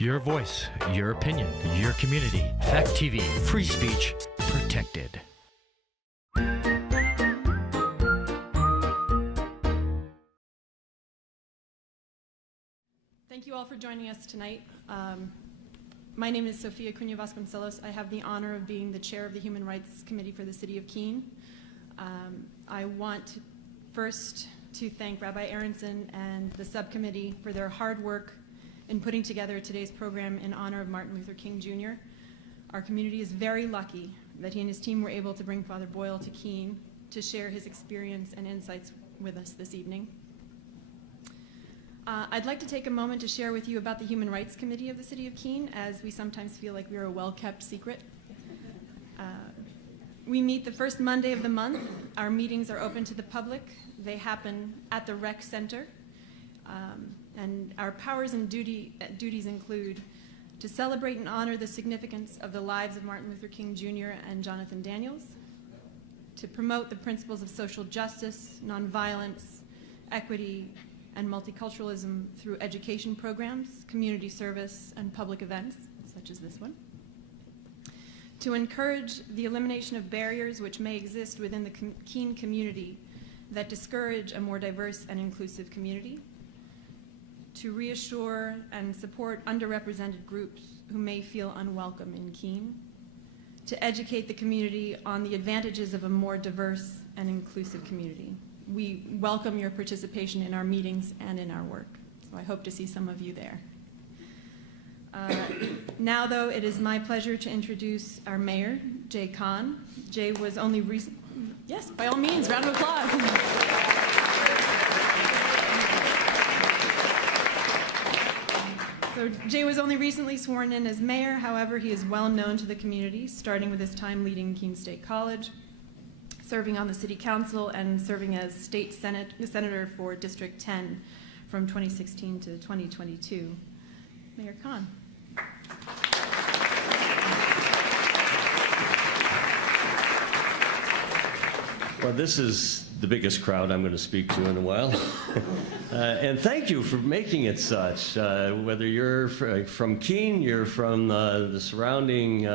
Your voice, your opinion, your community. Fact TV, free speech protected. Thank you all for joining us tonight. My name is Sofia Cunha Vasconcelos. I have the honor of being the chair of the Human Rights Committee for the City of Keene. I want first to thank Rabbi Aronson and the subcommittee for their hard work in putting together today's program in honor of Martin Luther King Jr. Our community is very lucky that he and his team were able to bring Father Boyle to Keene to share his experience and insights with us this evening. I'd like to take a moment to share with you about the Human Rights Committee of the City of Keene, as we sometimes feel like we're a well-kept secret. We meet the first Monday of the month. Our meetings are open to the public. They happen at the Rec Center. And our powers and duties include to celebrate and honor the significance of the lives of Martin Luther King Jr. and Jonathan Daniels, to promote the principles of social justice, nonviolence, equity, and multiculturalism through education programs, community service, and public events, such as this one. To encourage the elimination of barriers which may exist within the Keene community that discourage a more diverse and inclusive community. To reassure and support underrepresented groups who may feel unwelcome in Keene. To educate the community on the advantages of a more diverse and inclusive community. We welcome your participation in our meetings and in our work. So I hope to see some of you there. Now, though, it is my pleasure to introduce our mayor, Jay Cohen. Jay was only yes, by all means, round of applause. So Jay was only recently sworn in as mayor. However, he is well known to the community, starting with his time leading Keene State College, serving on the city council, and serving as state senator for District 10 from 2016 to 2022. Mayor Cohen. Well, this is the biggest crowd I'm going to speak to in a while. And thank you for making it such. Whether you're from Keene, you're from the surrounding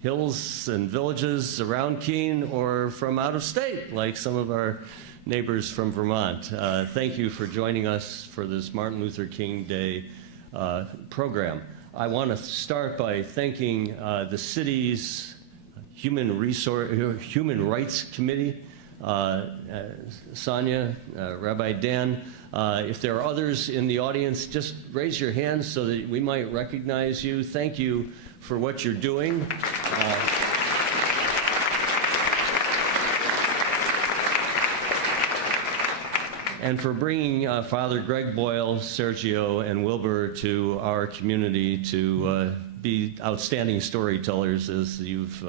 hills and villages around Keene, or from out of state, like some of our neighbors from Vermont. Thank you for joining us for this Martin Luther King Day program. I want to start by thanking the city's Human Rights Committee, Sonia, Rabbi Dan. If there are others in the audience, just raise your hands so that we might recognize you. Thank you for what you're doing. And for bringing Father Greg Boyle, Sergio, and Wilbur to our community to be outstanding storytellers, as you've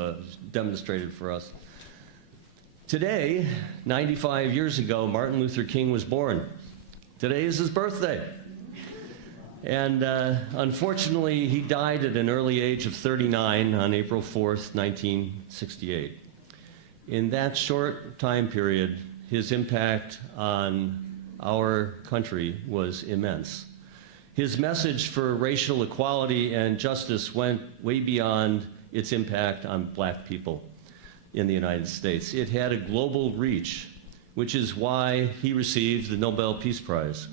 demonstrated for us. Today, 95 years ago, Martin Luther King was born. Today is his birthday. And unfortunately, he died at an early age of 39 on April 4th, 1968. In that short time period, his impact on our country was immense. His message for racial equality and justice went way beyond its impact on black people in the United States. It had a global reach, which is why he received the Nobel Peace Prize.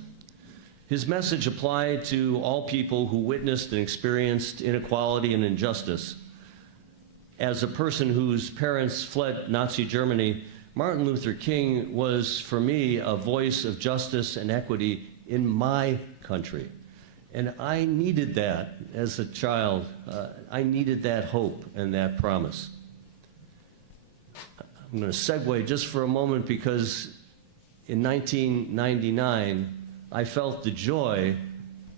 His message applied to all people who witnessed and experienced inequality and injustice. As a person whose parents fled Nazi Germany, Martin Luther King was, for me, a voice of justice and equity in my country. And I needed that as a child. I needed that hope and that promise. I'm going to segue just for a moment, because in 1999, I felt the joy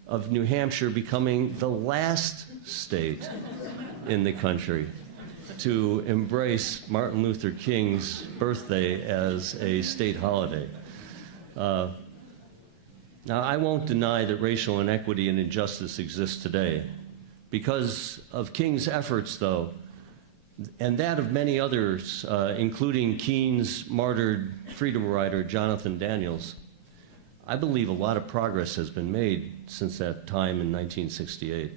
of New Hampshire becoming the last state in the country to embrace Martin Luther King's birthday as a state holiday. Now, I won't deny that racial inequity and injustice exists today. Because of King's efforts, though, and that of many others, including Keene's martyred freedom rider, Jonathan Daniels, I believe a lot of progress has been made since that time in 1968.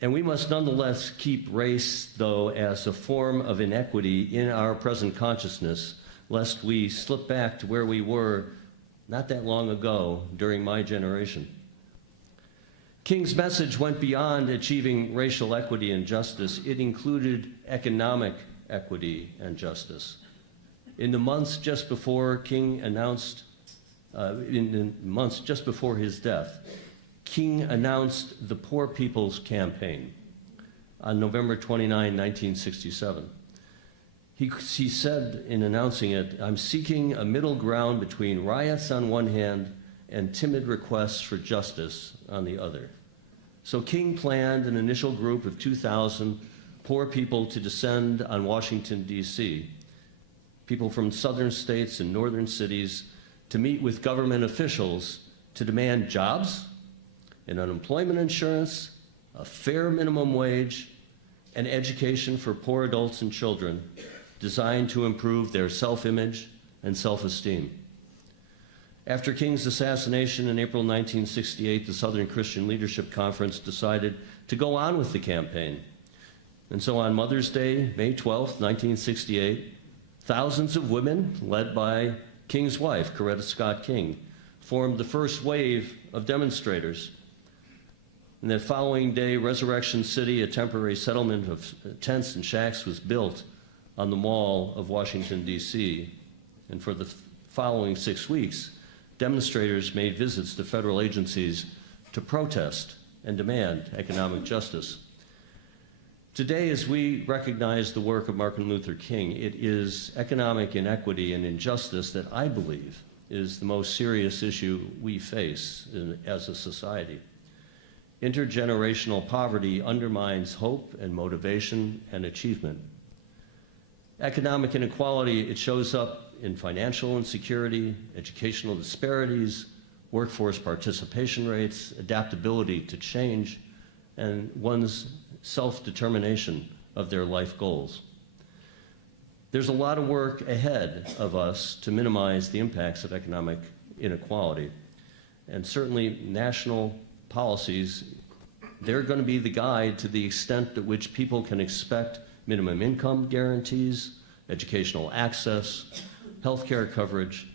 And we must nonetheless keep race, though, as a form of inequity in our present consciousness, lest we slip back to where we were not that long ago during my generation. King's message went beyond achieving racial equity and justice. It included economic equity and justice. In the months just before King announced, in the months just before his death, King announced the Poor People's Campaign on November 29, 1967. He said in announcing it, "I'm seeking a middle ground between riots on one hand and timid requests for justice on the other." So King planned an initial group of 2,000 poor people to descend on Washington, D.C., people from southern states and northern cities, to meet with government officials to demand jobs and unemployment insurance, a fair minimum wage, and education for poor adults and children designed to improve their self-image and self-esteem. After King's assassination in April 1968, the Southern Christian Leadership Conference decided to go on with the campaign. And so on Mother's Day, May 12, 1968, thousands of women, led by King's wife, Coretta Scott King, formed the first wave of demonstrators. And that following day, Resurrection City, a temporary settlement of tents and shacks, was built on the Mall of Washington, D.C. And for the following 6 weeks, demonstrators made visits to federal agencies to protest and demand economic justice. Today, as we recognize the work of Martin Luther King, it is economic inequity and injustice that I believe is the most serious issue we face as a society. Intergenerational poverty undermines hope and motivation and achievement. Economic inequality, it shows up in financial insecurity, educational disparities, workforce participation rates, adaptability to change, and one's self-determination of their life goals. There's a lot of work ahead of us to minimize the impacts of economic inequality. And certainly national policies, they're going to be the guide to the extent to which people can expect minimum income guarantees, educational access, healthcare coverage.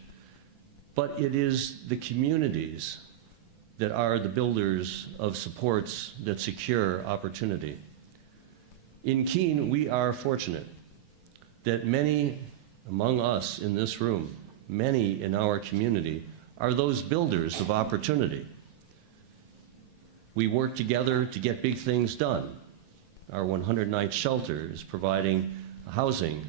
But it is the communities that are the builders of supports that secure opportunity. In Keene, we are fortunate that many among us in this room, many in our community, are those builders of opportunity. We work together to get big things done. Our 100-night shelter is providing housing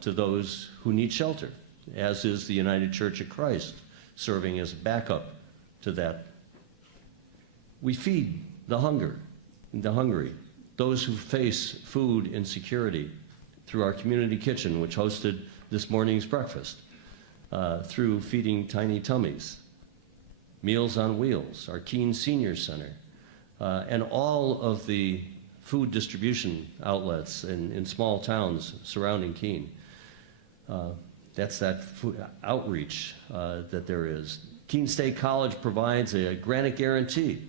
to those who need shelter, as is the United Church of Christ, serving as backup to that. We feed the hungry, those who face food insecurity, through our community kitchen, which hosted this morning's breakfast, through Feeding Tiny Tummies, Meals on Wheels, our Keene Senior Center, and all of the food distribution outlets in small towns surrounding Keene. That's that food outreach that there is. Keene State College provides a granite guarantee.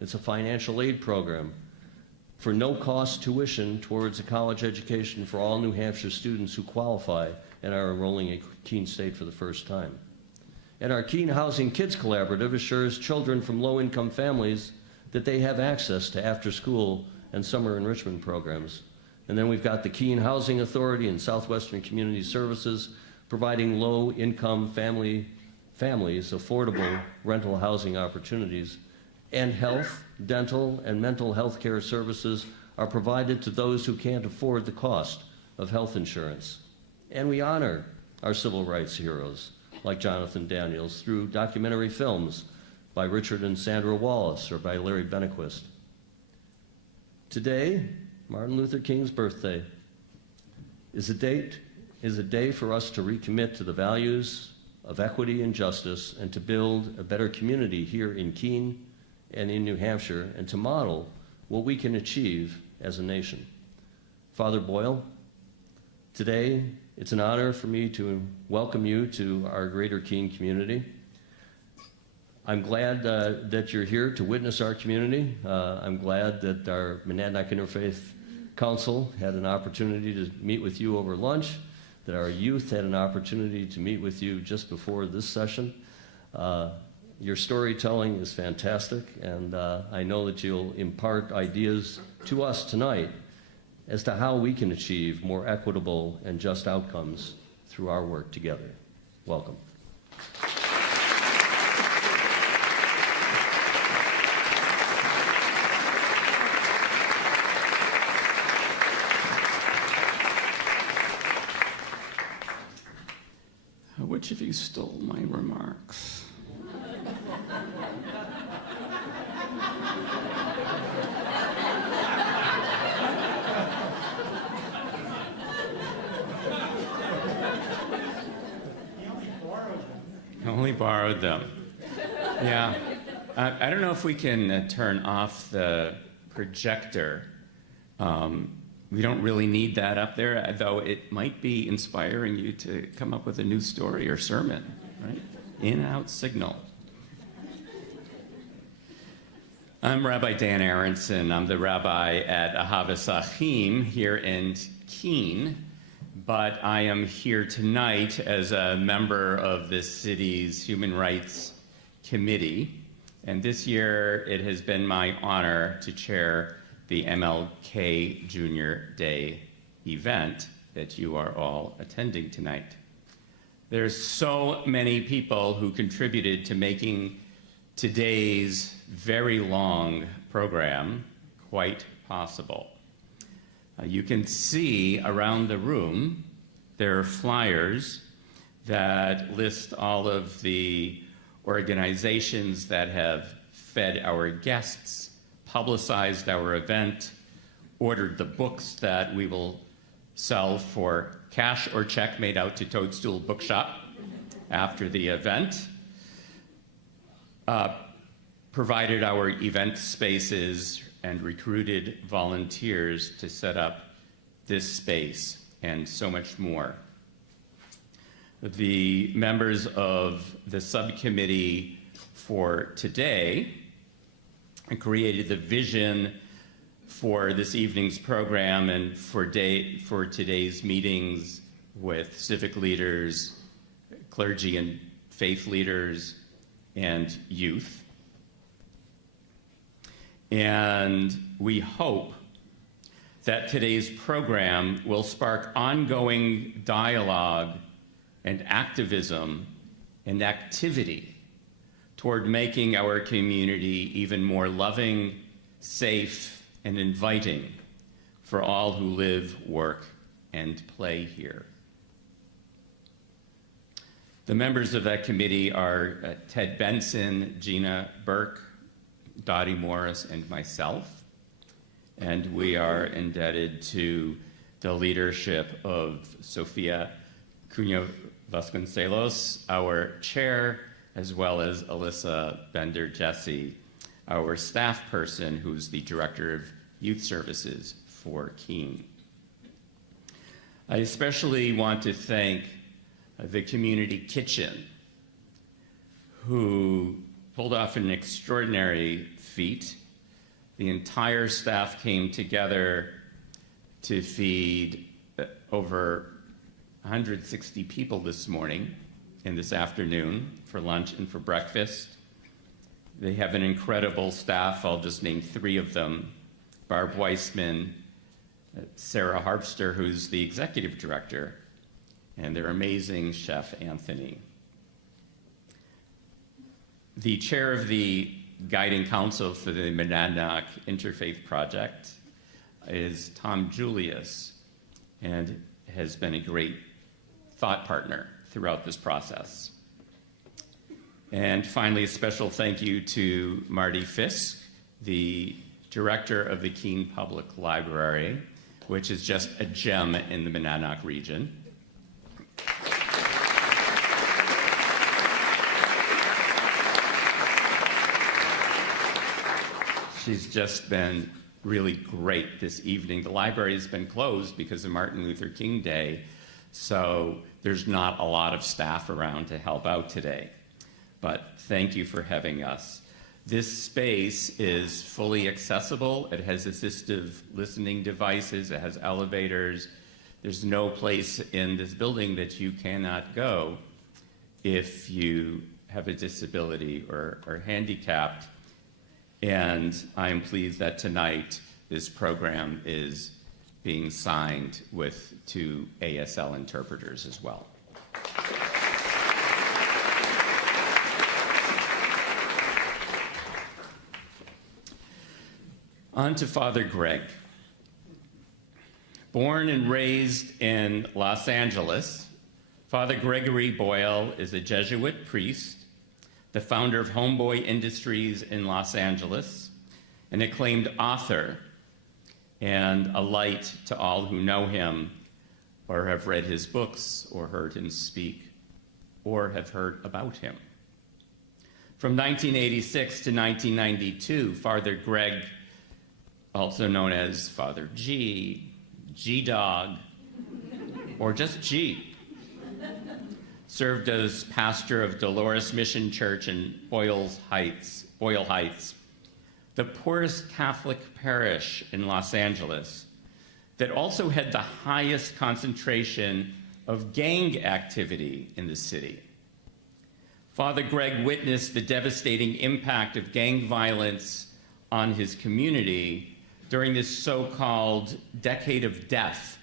It's a financial aid program for no-cost tuition towards a college education for all New Hampshire students who qualify and are enrolling at Keene State for the first time. And our Keene Housing Kids Collaborative assures children from low-income families that they have access to after-school and summer enrichment programs. And then we've got the Keene Housing Authority and Southwestern Community Services providing low-income families affordable rental housing opportunities. And health, dental, and mental health care services are provided to those who can't afford the cost of health insurance. And we honor our civil rights heroes, like Jonathan Daniels, through documentary films by Richard and Sandra Wallace or by Larry Benequist. Today, Martin Luther King's birthday, is a day for us to recommit to the values of equity and justice and to build a better community here in Keene and in New Hampshire, and to model what we can achieve as a nation. Father Boyle, today it's an honor for me to welcome you to our greater Keene community. I'm glad that you're here to witness our community. I'm glad that our Monadnock Interfaith Council had an opportunity to meet with you over lunch, that our youth had an opportunity to meet with you just before this session. Your storytelling is fantastic, and I know that you'll impart ideas to us tonight as to how we can achieve more equitable and just outcomes through our work together. Welcome. Which of you stole my remarks? I only borrowed them. Yeah. I don't know if we can turn off the projector. We don't really need that up there, though it might be inspiring you to come up with a new story or sermon, right? In-out signal. I'm Rabbi Dan Aronson. I'm the rabbi at Ahavas Achim here in Keene, but I am here tonight as a member of the city's Human Rights Committee, and this year it has been my honor to chair the MLK Junior Day event that you are all attending tonight. There's so many people who contributed to making today's very long program quite possible. You can see around the room there are flyers that list all of the organizations that have fed our guests, publicized our event, ordered the books that we will sell for cash or check made out to Toadstool Bookshop after the event, provided our event spaces, and recruited volunteers to set up this space, and so much more. The members of the subcommittee for today created the vision for this evening's program and for today's meetings with civic leaders, clergy and faith leaders, and youth. And we hope that today's program will spark ongoing dialogue and activism and activity toward making our community even more loving, safe, and inviting for all who live, work, and play here. The members of that committee are Ted Benson, Gina Burke, Dottie Morris, and myself. And we are indebted to the leadership of Sofia Cunha Vasconcelos, our chair, as well as Alyssa Bender-Jesse, our staff person, who's the Director of Youth Services for Keene. I especially want to thank the Community Kitchen, who pulled off an extraordinary feat. The entire staff came together to feed over 160 people this morning and this afternoon for lunch and for breakfast. They have an incredible staff. I'll just name three of them: Barb Weissman, Sarah Harpster, who's the executive director, and their amazing chef, Anthony. The chair of the guiding council for the Monadnock Interfaith Project is Tom Julius, and has been a great thought partner throughout this process. And finally, a special thank you to Marty Fisk, the director of the Keene Public Library, which is just a gem in the Monadnock region. She's just been really great this evening. The library has been closed because of Martin Luther King Day, so there's not a lot of staff around to help out today. but thank you for having us. This space is fully accessible. It has assistive listening devices. It has elevators. There's no place in this building that you cannot go if you have a disability or are handicapped. And I am pleased that tonight this program is being signed with 2 ASL interpreters as well. On to Father Greg. Born and raised in Los Angeles, Father Gregory Boyle is a Jesuit priest, the founder of Homeboy Industries in Los Angeles, an acclaimed author, and a light to all who know him or have read his books or heard him speak or have heard about him. From 1986 to 1992, Father Greg, also known as Father G, G-Dog, or just G, served as pastor of Dolores Mission Church in Boyle Heights, the poorest Catholic parish in Los Angeles that also had the highest concentration of gang activity in the city. Father Greg witnessed the devastating impact of gang violence on his community during this so-called decade of death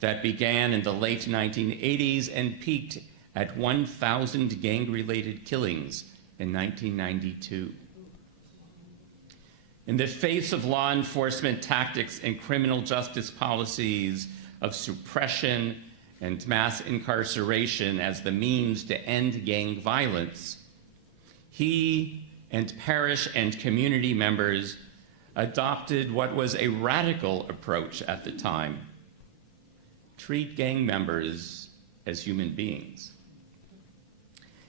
that began in the late 1980s and peaked at 1,000 gang-related killings in 1992. In the face of law enforcement tactics and criminal justice policies of suppression and mass incarceration as the means to end gang violence, he and parish and community members adopted what was a radical approach at the time: treat gang members as human beings.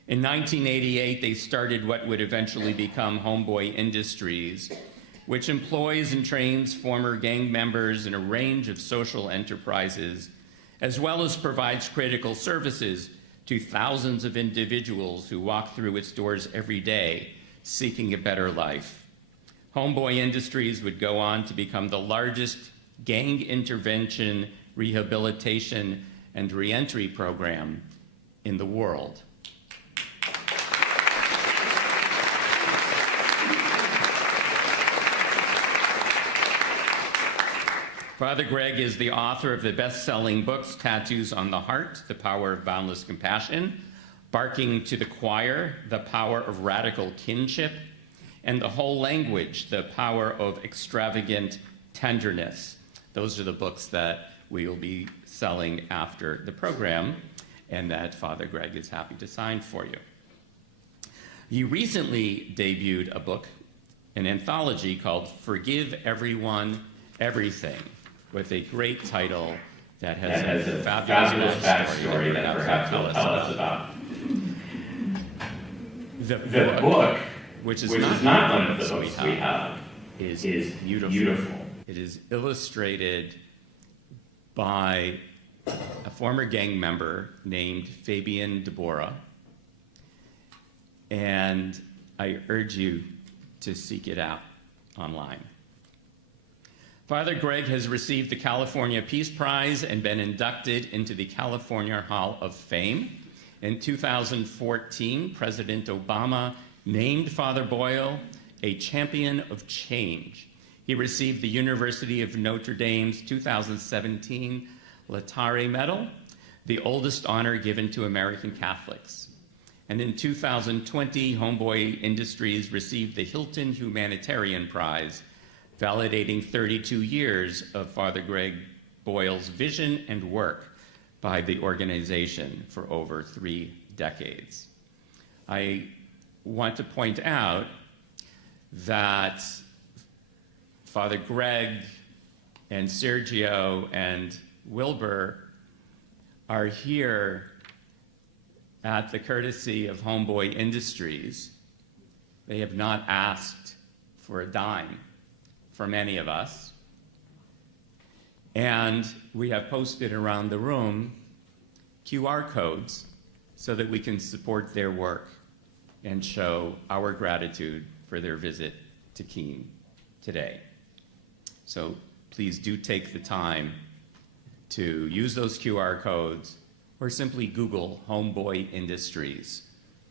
In 1988, they started what would eventually become Homeboy Industries, which employs and trains former gang members in a range of social enterprises, as well as provides critical services to thousands of individuals who walk through its doors every day seeking a better life. Homeboy Industries would go on to become the largest gang intervention, rehabilitation, and reentry program in the world. Father Greg is the author of the best-selling books, Tattoos on the Heart, The Power of Boundless Compassion, Barking to the Choir, The Power of Radical Kinship, and The Whole Language, The Power of Extravagant Tenderness. Those are the books that we will be selling after the program and that Father Greg is happy to sign for you. You recently debuted a book, an anthology called Forgive Everyone, Everything, with a great title that has a fabulous backstory that perhaps you'll tell us about. The book, which is not one of the books we have, is beautiful. It is illustrated by a former gang member named Fabian Deborah, and I urge you to seek it out online. Father Greg has received the California Peace Prize and been inducted into the California Hall of Fame. In 2014, President Obama named Father Boyle a champion of change. He received the University of Notre Dame's 2017 Laetare Medal, the oldest honor given to American Catholics. And in 2020, Homeboy Industries received the Hilton Humanitarian Prize, validating 32 years of Father Greg Boyle's vision and work by the organization for over 3 decades. I want to point out that Father Greg and Sergio and Wilbur are here at the courtesy of Homeboy Industries. They have not asked for a dime from any of us. And we have posted around the room QR codes so that we can support their work and show our gratitude for their visit to Keene today. So please do take the time to use those QR codes or simply Google Homeboy Industries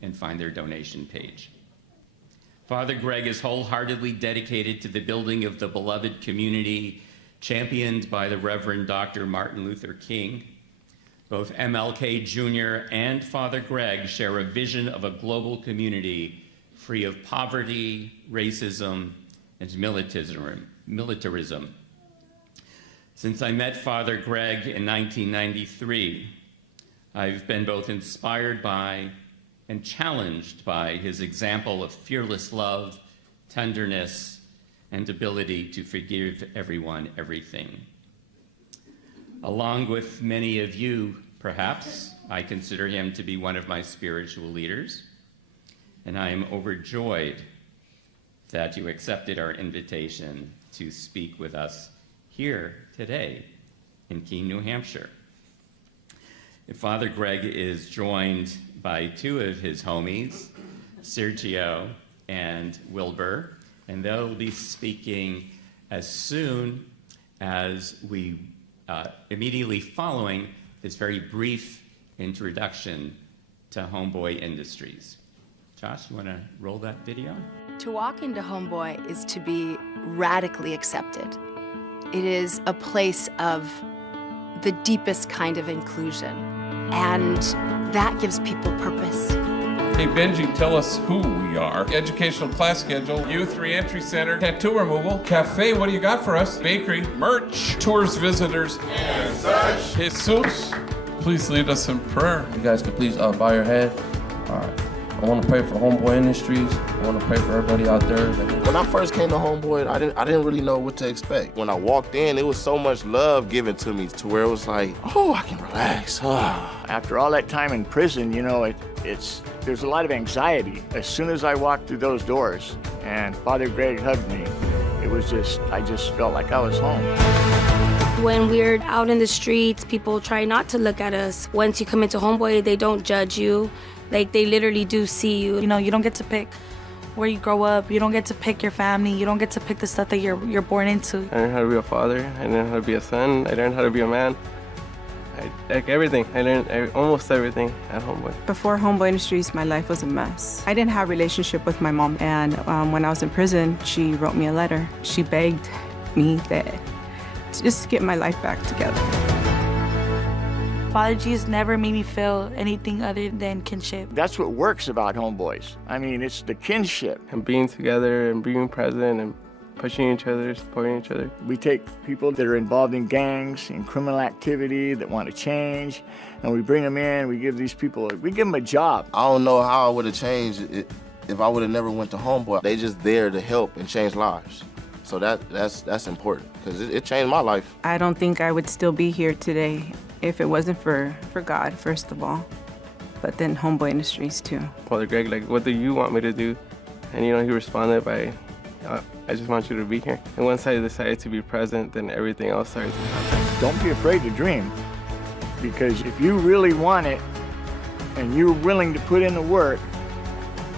and find their donation page. Father Greg is wholeheartedly dedicated to the building of the beloved community championed by the Reverend Dr. Martin Luther King. Both MLK Jr. and Father Greg share a vision of a global community free of poverty, racism, and militarism. Since I met Father Greg in 1993, I've been both inspired by and challenged by his example of fearless love, tenderness, and ability to forgive everyone everything. Along with many of you, perhaps, I consider him to be one of my spiritual leaders, and I am overjoyed that you accepted our invitation to speak with us here today in Keene, New Hampshire. Father Greg is joined by two of his homies, Sergio and Wilbur, and they'll be speaking as soon as we, immediately following this very brief introduction to Homeboy Industries. Josh, you want to roll that video? To walk into Homeboy is to be radically accepted. It is a place of the deepest kind of inclusion, and that gives people purpose. Hey Benji, tell us who we are. Educational class schedule, youth reentry center, tattoo removal, cafe, what do you got for us? Bakery, merch, tours, visitors, and such. Jesus, please lead us in prayer. You guys could please bow your head. I want to pray for Homeboy Industries. I want to pray for everybody out there. When I first came to Homeboy, I didn't really know what to expect. When I walked in, it was so much love given to me to where it was like, oh, I can relax. After all that time in prison, you know, there's a lot of anxiety. As soon as I walked through those doors and Father Greg hugged me, I just felt like I was home. When we're out in the streets, people try not to look at us. Once you come into Homeboy, they don't judge you. Like, they literally do see you. You know, you don't get to pick where you grow up. You don't get to pick your family. You don't get to pick the stuff that you're born into. I learned how to be a father. I learned how to be a son. I learned how to be a man. Like everything. I learned almost everything at Homeboy. Before Homeboy Industries, my life was a mess. I didn't have a relationship with my mom, and when I was in prison, she wrote me a letter. She begged me that just to get my life back together. Father Jesus never made me feel anything other than kinship. That's what works about Homeboys. I mean, it's the kinship. And being together and being present and pushing each other, supporting each other. We take people that are involved in gangs and criminal activity that want to change, and we bring them in, we give them a job. I don't know how I would have changed it if I would have never went to Homeboy. They just there to help and change lives. So that's important, because it changed my life. I don't think I would still be here today if it wasn't for God, first of all, but then Homeboy Industries too. Father Greg, like, what do you want me to do? And he responded by, I just want you to be here. And once I decided to be present, then everything else started to happen. Don't be afraid to dream, because if you really want it and you're willing to put in the work,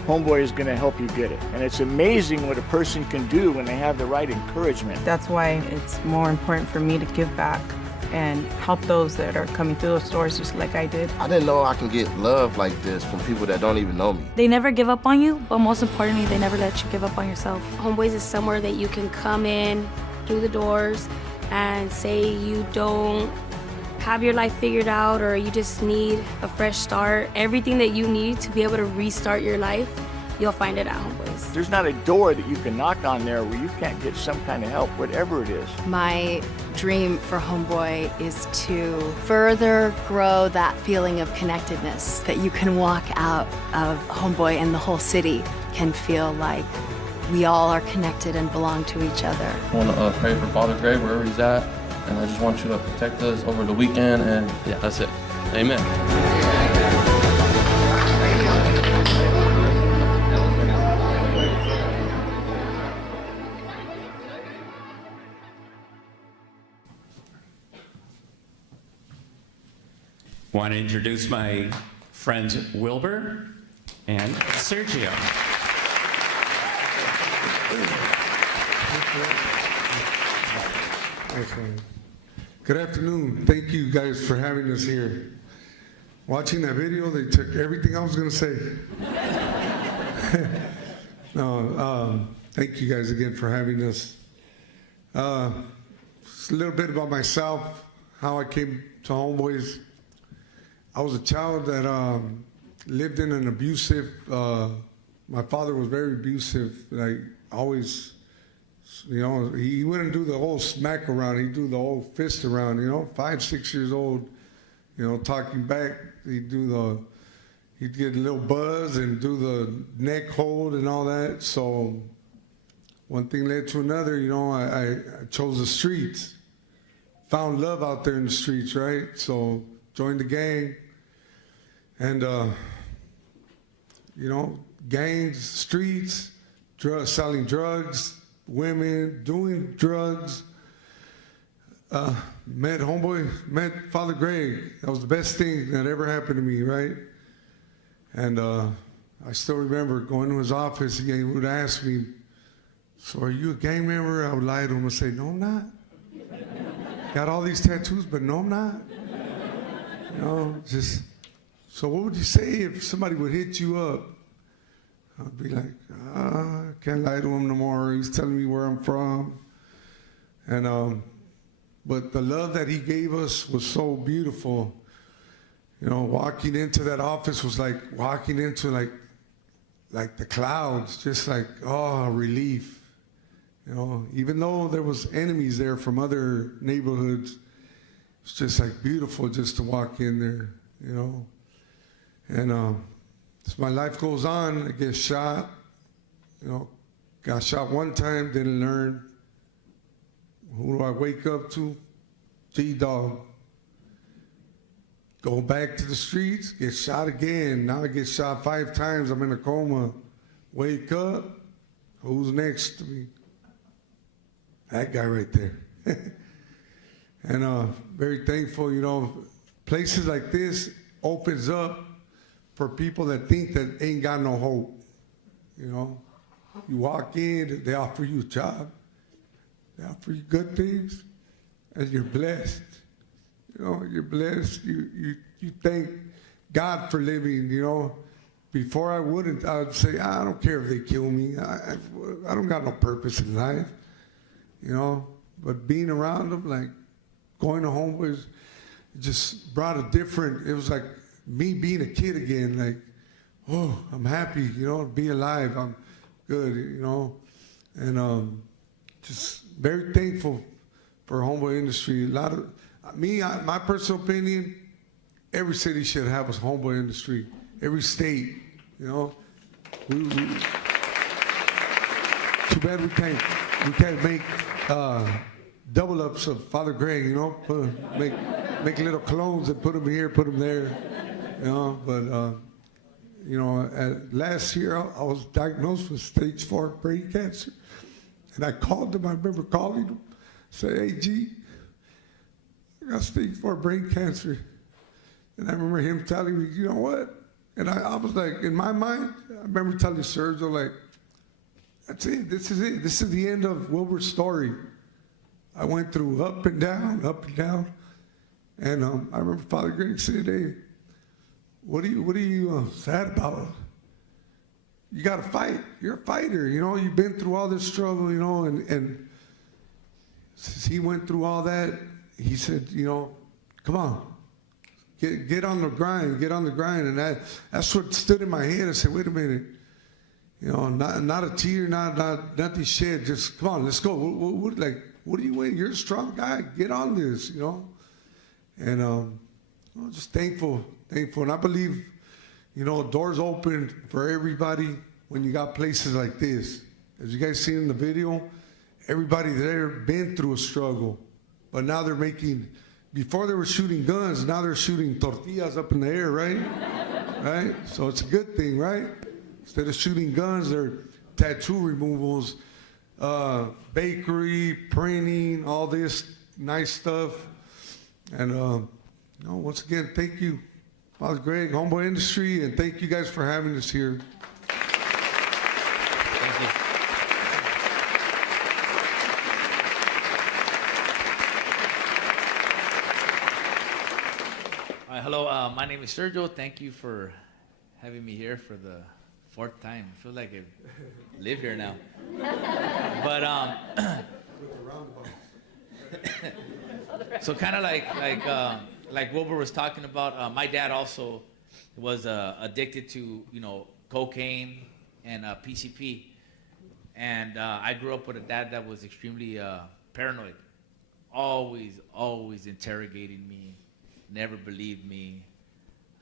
Homeboy is going to help you get it. And it's amazing what a person can do when they have the right encouragement. That's why it's more important for me to give back and help those that are coming through those doors just like I did. I didn't know I can get love like this from people that don't even know me. They never give up on you, but most importantly, they never let you give up on yourself. Homeboys is somewhere that you can come in through the doors and say you don't have your life figured out or you just need a fresh start. Everything that you need to be able to restart your life, you'll find it at Homeboys. There's not a door that you can knock on there where you can't get some kind of help, whatever it is. My dream for Homeboy is to further grow that feeling of connectedness, that you can walk out of Homeboy and the whole city can feel like we all are connected and belong to each other. I want to pray for Father Greg wherever he's at, and I just want you to protect us over the weekend, and yeah, that's it. Amen. Want to introduce my friend Wilbur and Sergio. Good afternoon. Thank you guys for having us here. Watching that video, they took everything I was going to say. No, thank you guys again for having us. Just a little bit about myself, how I came to Homeboys. I was a child that lived in an abusive, my father was very abusive, like always, you know, he wouldn't do the whole smack around, he'd do the whole fist around, you know, 5, 6 years old, you know, talking back, he'd get a little buzz and do the neck hold and all that. So one thing led to another, you know, I chose the streets, found love out there in the streets, right? So joined the gang and, you know, gangs, streets, selling drugs, women, doing drugs. Met Father Greg. That was the best thing that ever happened to me, right? And I still remember going to his office, he would ask me, so are you a gang member? I would lie to him and say, no, I'm not. Got all these tattoos, but no, I'm not. You know, just, so what would you say if somebody would hit you up? I'd be like, I can't lie to him no more. He's telling me where I'm from. And, but the love that he gave us was so beautiful. You know, walking into that office was like walking into like the clouds, just like, oh, relief. You know, even though there was enemies there from other neighborhoods, it's just like beautiful just to walk in there, you know. And as my life goes on, I get shot, you know, got shot one time, didn't learn. Who do I wake up to? G-Dog. Go back to the streets, get shot again. Now I get shot 5 times, I'm in a coma. Wake up, who's next to me? That guy right there. And very thankful, you know, places like this opens up for people that think that ain't got no hope, you know. You walk in, they offer you a job. They offer you good things, and you're blessed. You know, you're blessed. You thank God for living, you know. Before I would say, I don't care if they kill me. I don't got no purpose in life, you know. But being around them, like going to Homeboys, just brought a different, it was like me being a kid again, like, oh, I'm happy, you know, to be alive. I'm good, you know. And just very thankful for Homeboy industry. A lot of, my personal opinion, every city should have a Homeboy industry. Every state, you know. Too bad we can't make double ups of Father Greg, you know. Make little clones and put them here, put them there, you know. But you know, last year I was diagnosed with stage 4 brain cancer, and I called him. I remember calling him, say, "Hey, G, I got stage 4 brain cancer," and I remember him telling me, "You know what?" And I was like, in my mind, I remember telling Sergio, like, that's it. This is it. This is the end of Wilbur's story. I went through up and down, and I remember Father Greg said, "Hey, what are you sad about? You got to fight. You're a fighter. You know, you've been through all this struggle, you know." And since he went through all that, he said, you know, come on. Get on the grind, get on the grind. And that's what stood in my head. I said, wait a minute. You know, not a tear, nothing shed. Just, come on, let's go. What are you waiting? You're a strong guy. Get on this, you know. And I'm just thankful. And I believe, you know, doors open for everybody when you got places like this. As you guys seen in the video, everybody there been through a struggle. But now they're making, before they were shooting guns, now they're shooting tortillas up in the air, right? Right? So it's a good thing, right? Instead of shooting guns, they're tattoo removals, bakery, printing, all this nice stuff. And you know, once again, thank you Father Greg, Homeboy Industry, and thank you guys for having us here. Thank you. All right, hello, my name is Sergio. Thank you for having me here for the 4th time. I feel like I live here now. But so kind of like Wilbur was talking about, my dad also was addicted to, cocaine and PCP. And I grew up with a dad that was extremely paranoid, always interrogating me, never believed me,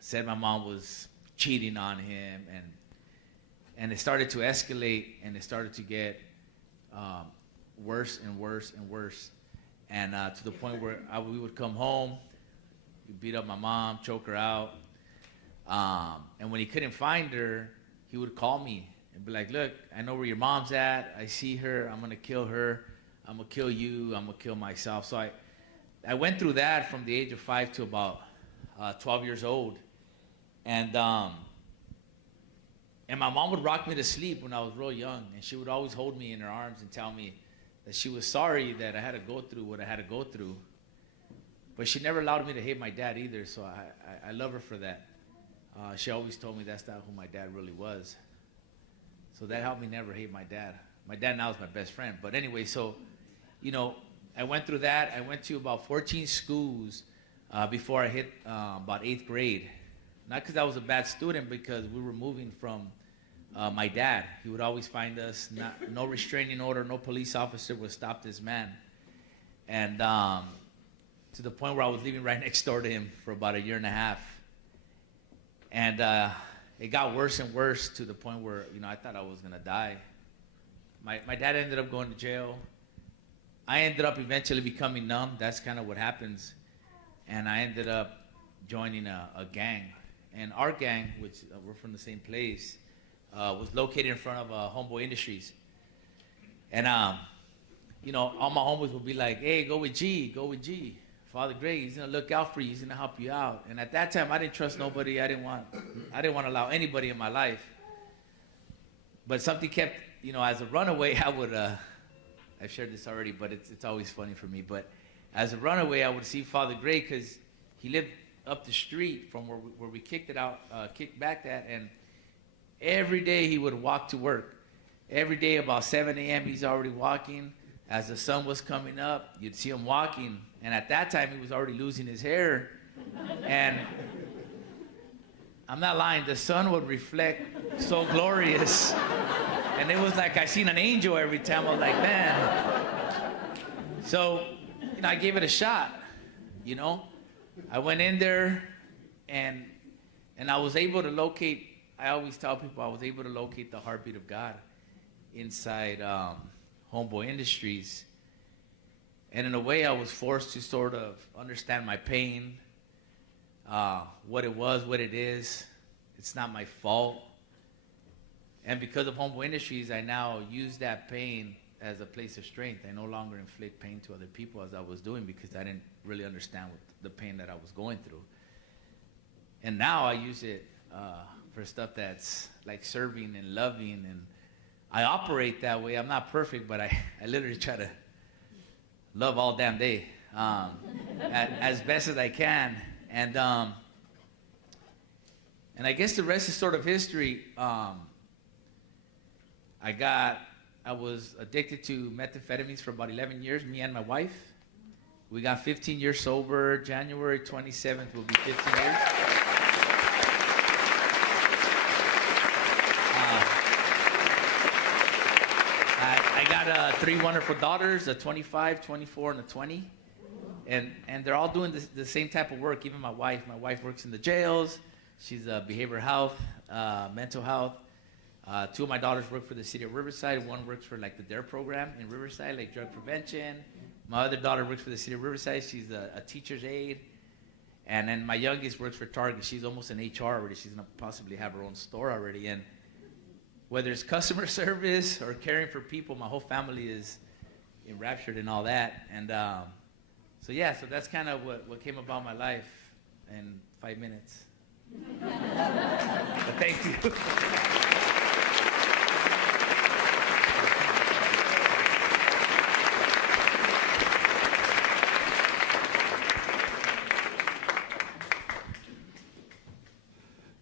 said my mom was cheating on him, and it started to escalate, and it started to get worse and worse and worse. And to the point where we would come home, he'd beat up my mom, choke her out. And when he couldn't find her, he would call me and be like, look, I know where your mom's at. I see her. I'm going to kill her. I'm going to kill you. I'm going to kill myself. So I went through that from the age of 5 to about 12 years old. And my mom would rock me to sleep when I was real young. And she would always hold me in her arms and tell me that she was sorry that I had to go through what I had to go through. But she never allowed me to hate my dad either, so I love her for that. She always told me that's not who my dad really was. So that helped me never hate my dad. My dad now is my best friend. But anyway, so, I went through that. I went to about 14 schools before I hit about 8th grade. Not because I was a bad student, because we were moving from my dad. He would always find us, no restraining order, no police officer would stop this man. And to the point where I was living right next door to him for about 1.5 years. And it got worse and worse to the point where, I thought I was going to die. My dad ended up going to jail. I ended up eventually becoming numb. That's kind of what happens. And I ended up joining a gang. And our gang, which we're from the same place, was located in front of Homeboy Industries. And, all my homies would be like, hey, go with G. Father Greg, he's gonna look out for you. He's gonna help you out. And at that time, I didn't trust nobody. I didn't want to allow anybody in my life. But something kept, as a runaway, I would, I've shared this already, but it's always funny for me. But as a runaway, I would see Father Greg because he lived up the street from where we kicked back at, and every day he would walk to work. Every day about 7 a.m. he's already walking. As the sun was coming up, you'd see him walking. And at that time, he was already losing his hair. And I'm not lying, the sun would reflect so glorious. And it was like I seen an angel every time. I was like, man. So, I gave it a shot, I went in there, and I was able to locate, I always tell people I was able to locate the heartbeat of God inside Homeboy Industries. And in a way, I was forced to sort of understand my pain, what it was, what it is. It's not my fault. And because of Homeboy Industries, I now use that pain as a place of strength. I no longer inflict pain to other people as I was doing because I didn't really understand the pain that I was going through. And now I use it for stuff that's like serving and loving, and I operate that way. I'm not perfect, but I literally try to love all damn day as best as I can. And I guess the rest is sort of history. I was addicted to methamphetamines for about 11 years, me and my wife. We got 15 years sober. January 27th will be 15 years. I got 3 wonderful daughters, a 25, 24, and a 20. And they're all doing the same type of work, even my wife. My wife works in the jails. She's behavioral health, mental health. 2 of my daughters work for the city of Riverside. One works for like the DARE program in Riverside, like drug prevention. My other daughter works for the city of Riverside. She's a teacher's aide. And then my youngest works for Target. She's almost in HR already. She's going to possibly have her own store already. And whether it's customer service or caring for people, my whole family is enraptured in all that. And so that's kind of what came about my life in 5 minutes. But thank you.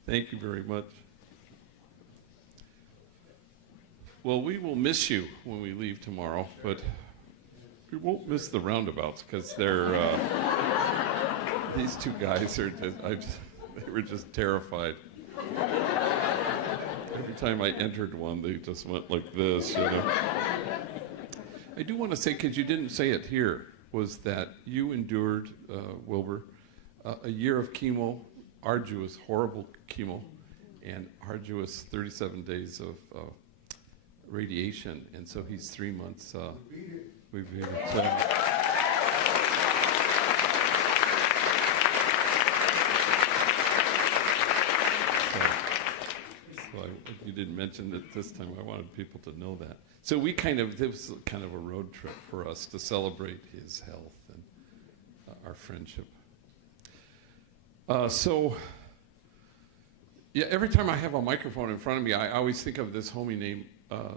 Thank you very much. Well, we will miss you when we leave tomorrow, but we won't miss the roundabouts because they're, these two guys are just, they were just terrified. Every time I entered one, they just went like this, you know. I do want to say, because you didn't say it here, was that you endured, Wilbur, a year of chemo, arduous, horrible chemo, and arduous 37 days of radiation, and so he's 3 months. We've beat it. So you didn't mention it this time. I wanted people to know that. So this was kind of a road trip for us to celebrate his health and our friendship. Yeah, every time I have a microphone in front of me, I always think of this homie named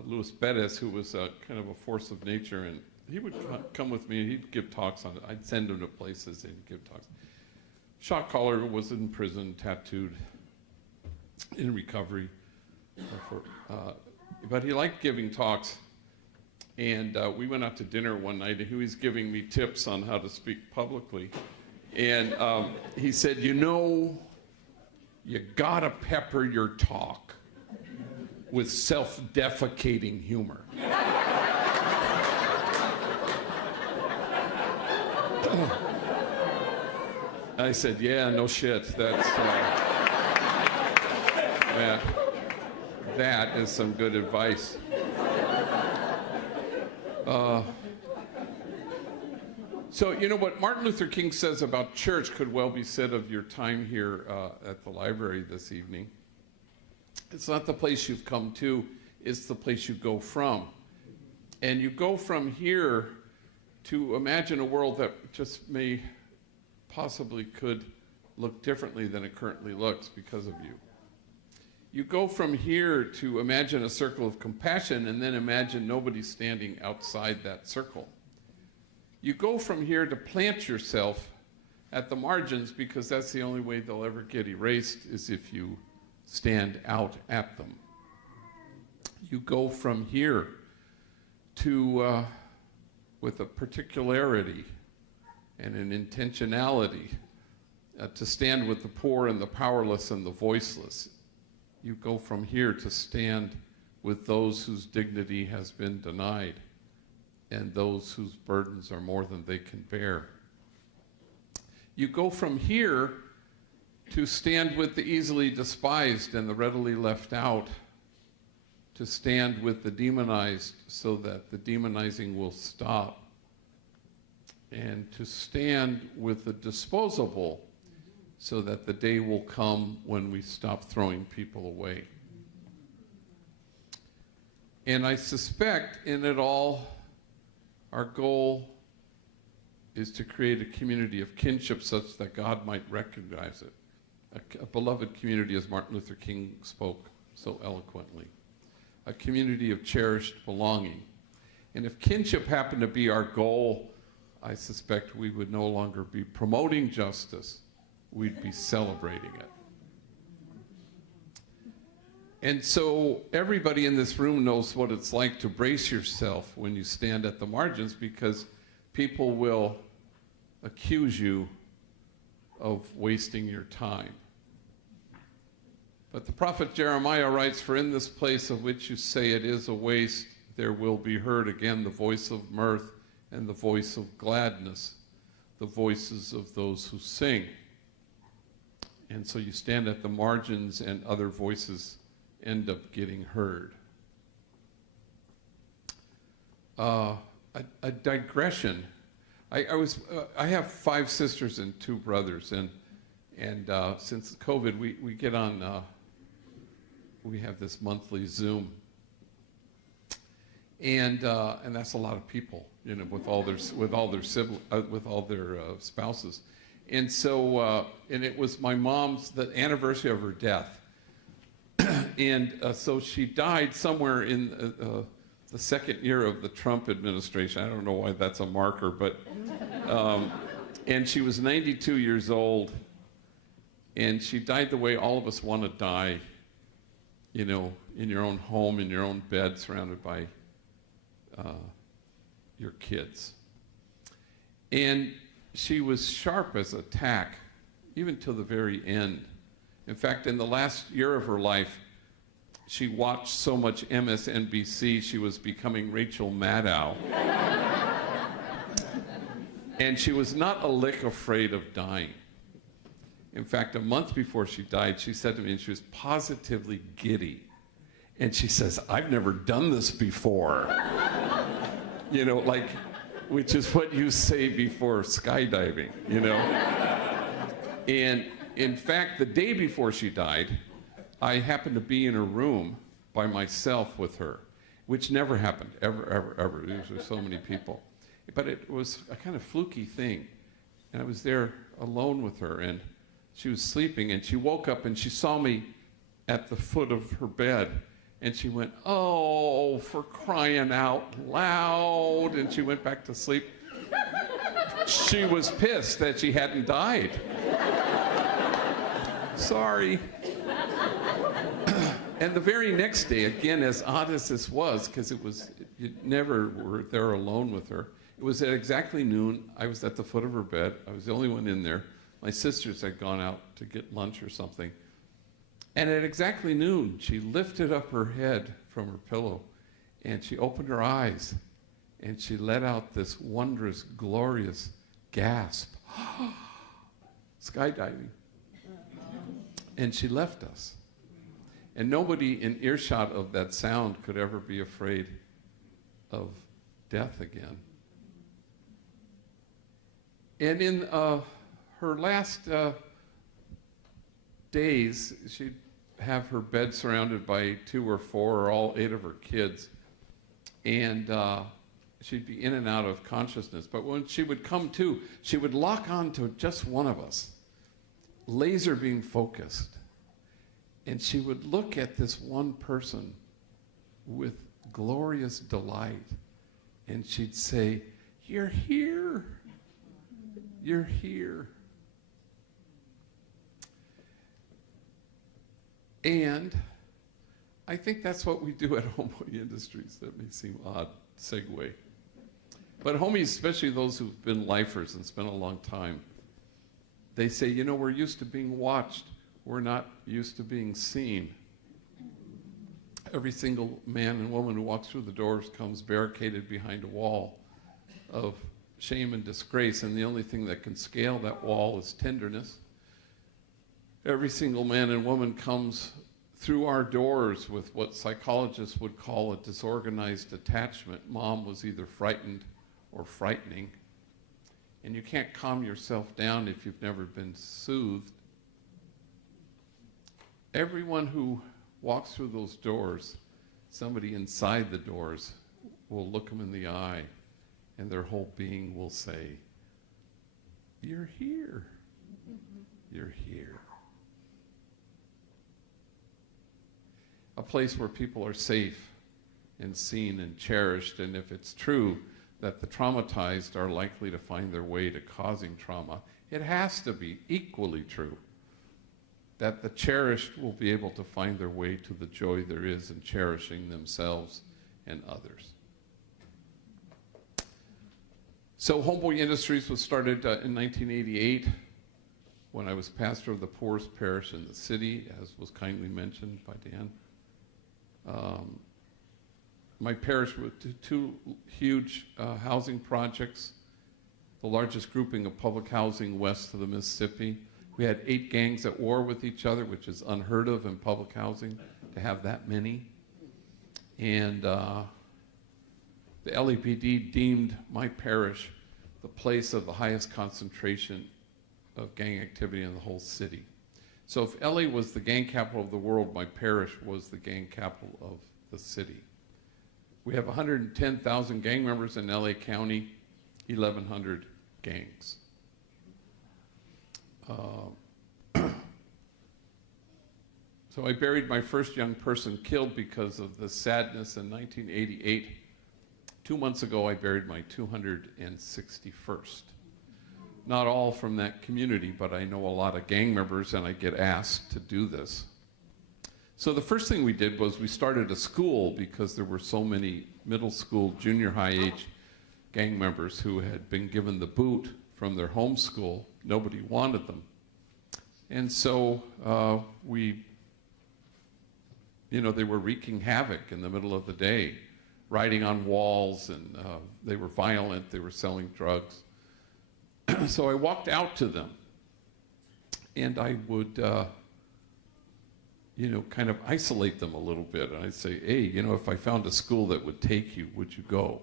Luis Perez, who was kind of a force of nature, and he would come with me and he'd give talks on it. I'd send him to places and he'd give talks. Shot caller, was in prison, tattooed, in recovery, but he liked giving talks. And we went out to dinner one night and he was giving me tips on how to speak publicly. And he said, you know, you gotta pepper your talk with self-defecating humor. I said, yeah, no shit. That's, man, that is some good advice. So, you know, what Martin Luther King says about church could well be said of your time here at the library this evening. It's not the place you've come to, it's the place you go from. And you go from here to imagine a world that just possibly could look differently than it currently looks because of you. You go from here to imagine a circle of compassion and then imagine nobody standing outside that circle. You go from here to plant yourself at the margins because that's the only way they'll ever get erased is if you stand out at them. You go from here to, with a particularity and an intentionality, to stand with the poor and the powerless and the voiceless. You go from here to stand with those whose dignity has been denied and those whose burdens are more than they can bear. You go from here to stand with the easily despised and the readily left out, to stand with the demonized so that the demonizing will stop, and to stand with the disposable so that the day will come when we stop throwing people away. And I suspect in it all, our goal is to create a community of kinship such that God might recognize it. A beloved community, as Martin Luther King spoke so eloquently. A community of cherished belonging. And if kinship happened to be our goal, I suspect we would no longer be promoting justice, we'd be celebrating it. And so everybody in this room knows what it's like to brace yourself when you stand at the margins, because people will accuse you of wasting your time. But the prophet Jeremiah writes, "For in this place of which you say it is a waste, there will be heard again the voice of mirth and the voice of gladness, the voices of those who sing." And so you stand at the margins and other voices end up getting heard. A digression. I have 5 sisters and 2 brothers, and since COVID, we get on. We have this monthly Zoom, and that's a lot of people, you know, with all their spouses, And so, and it was my mom's, the anniversary of her death. And so she died somewhere in the second year of the Trump administration. I don't know why that's a marker, but, and she was 92 years old. And she died the way all of us want to die, you know, in your own home, in your own bed, surrounded by your kids. And she was sharp as a tack, even till the very end. In fact, in the last year of her life, she watched so much MSNBC, she was becoming Rachel Maddow. And she was not a lick afraid of dying. In fact, a month before she died, she said to me, and she was positively giddy. And she says, "I've never done this before." You know, like, which is what you say before skydiving, you know? And in fact, the day before she died, I happened to be in a room by myself with her, which never happened, ever. There were so many people. But it was a kind of fluky thing. And I was there alone with her, and she was sleeping, and she woke up and she saw me at the foot of her bed, and she went, "Oh, for crying out loud," and she went back to sleep. She was pissed that she hadn't died. Sorry. And the very next day, again, as odd as this was, because you never were there alone with her, it was at exactly noon. I was at the foot of her bed. I was the only one in there. My sisters had gone out to get lunch or something. And at exactly noon, she lifted up her head from her pillow, and she opened her eyes, and she let out this wondrous, glorious gasp. Skydiving. And she left us. And nobody in earshot of that sound could ever be afraid of death again. And in her last days, she'd have her bed surrounded by 2 or 4 or all 8 of her kids. And she'd be in and out of consciousness. But when she would come to, she would lock on to just one of us, laser beam focused. And she would look at this one person with glorious delight. And she'd say, "You're here. You're here." And I think that's what we do at Homeboy Industries. That may seem odd segue. But homies, especially those who've been lifers and spent a long time, they say, you know, we're used to being watched. We're not used to being seen. Every single man and woman who walks through the doors comes barricaded behind a wall of shame and disgrace, and the only thing that can scale that wall is tenderness. Every single man and woman comes through our doors with what psychologists would call a disorganized attachment. Mom was either frightened or frightening. And you can't calm yourself down if you've never been soothed. Everyone who walks through those doors, somebody inside the doors will look them in the eye, and their whole being will say, "You're here. You're here." A place where people are safe and seen and cherished, and if it's true that the traumatized are likely to find their way to causing trauma, it has to be equally true that the cherished will be able to find their way to the joy there is in cherishing themselves and others. So Homeboy Industries was started in 1988 when I was pastor of the poorest parish in the city, as was kindly mentioned by Dan. My parish with 2 huge housing projects, the largest grouping of public housing west of the Mississippi. We had 8 gangs at war with each other, which is unheard of in public housing, to have that many. And the LAPD deemed my parish the place of the highest concentration of gang activity in the whole city. So if LA was the gang capital of the world, my parish was the gang capital of the city. We have 110,000 gang members in LA County, 1,100 gangs. So I buried my first young person killed because of the sadness in 1988. 2 months ago, I buried my 261st. Not all from that community, but I know a lot of gang members, and I get asked to do this. So the first thing we did was we started a school because there were so many middle school, junior high age gang members who had been given the boot from their home school. Nobody wanted them. And so they were wreaking havoc in the middle of the day, writing on walls, and they were violent, they were selling drugs. So I walked out to them, and I would, kind of isolate them a little bit. And I'd say, hey, if I found a school that would take you, would you go?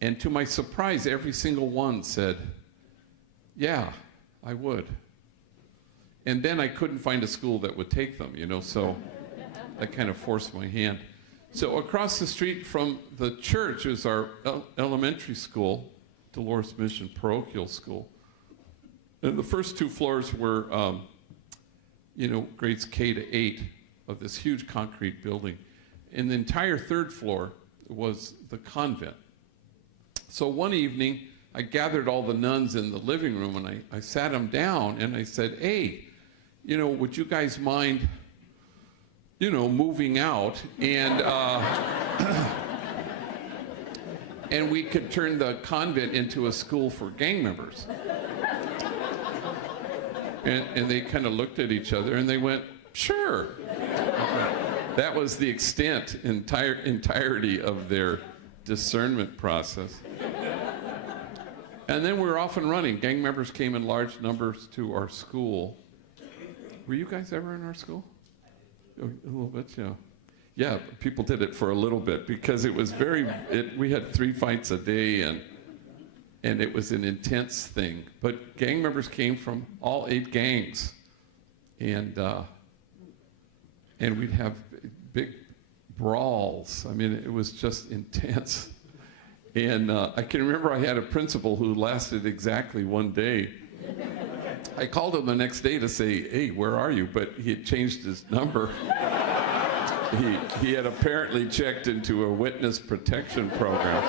And to my surprise, every single one said, yeah, I would. And then I couldn't find a school that would take them, so I kind of forced my hand. So across the street from the church is our elementary school, Dolores Mission Parochial School. And the first 2 floors were, grades K to 8 of this huge concrete building. And the entire 3rd floor was the convent. So one evening, I gathered all the nuns in the living room, and I sat them down, and I said, hey, would you guys mind, moving out, and and we could turn the convent into a school for gang members. And they kind of looked at each other, and they went, sure. That was the entirety of their discernment process. And then we were off and running. Gang members came in large numbers to our school. Were you guys ever in our school? A little bit, yeah. Yeah, people did it for a little bit because it was we had 3 fights a day, and it was an intense thing. But gang members came from all 8 gangs, and we'd have big brawls. I mean, it was just intense. And I can remember I had a principal who lasted exactly 1 day. I called him the next day to say, hey, where are you? But he had changed his number. He had apparently checked into a witness protection program.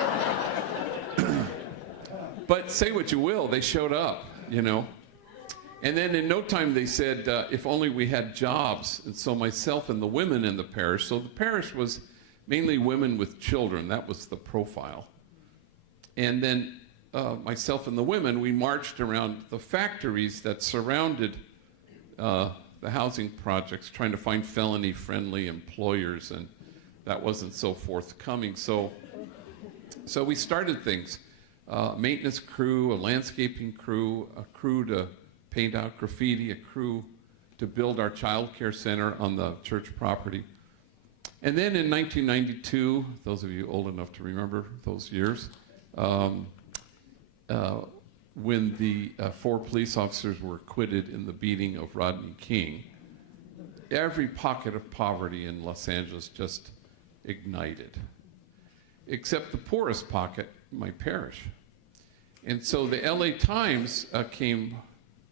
But say what you will, they showed up, And then in no time they said, if only we had jobs. And so myself and the women in the parish, so the parish was mainly women with children. That was the profile. And then myself and the women, we marched around the factories that surrounded the housing projects, trying to find felony-friendly employers, and that wasn't so forthcoming. So we started things. Maintenance crew, a landscaping crew, a crew to paint out graffiti, a crew to build our child care center on the church property. And then in 1992, those of you old enough to remember those years, when the 4 police officers were acquitted in the beating of Rodney King, every pocket of poverty in Los Angeles just ignited, except the poorest pocket, my parish. And so the LA Times came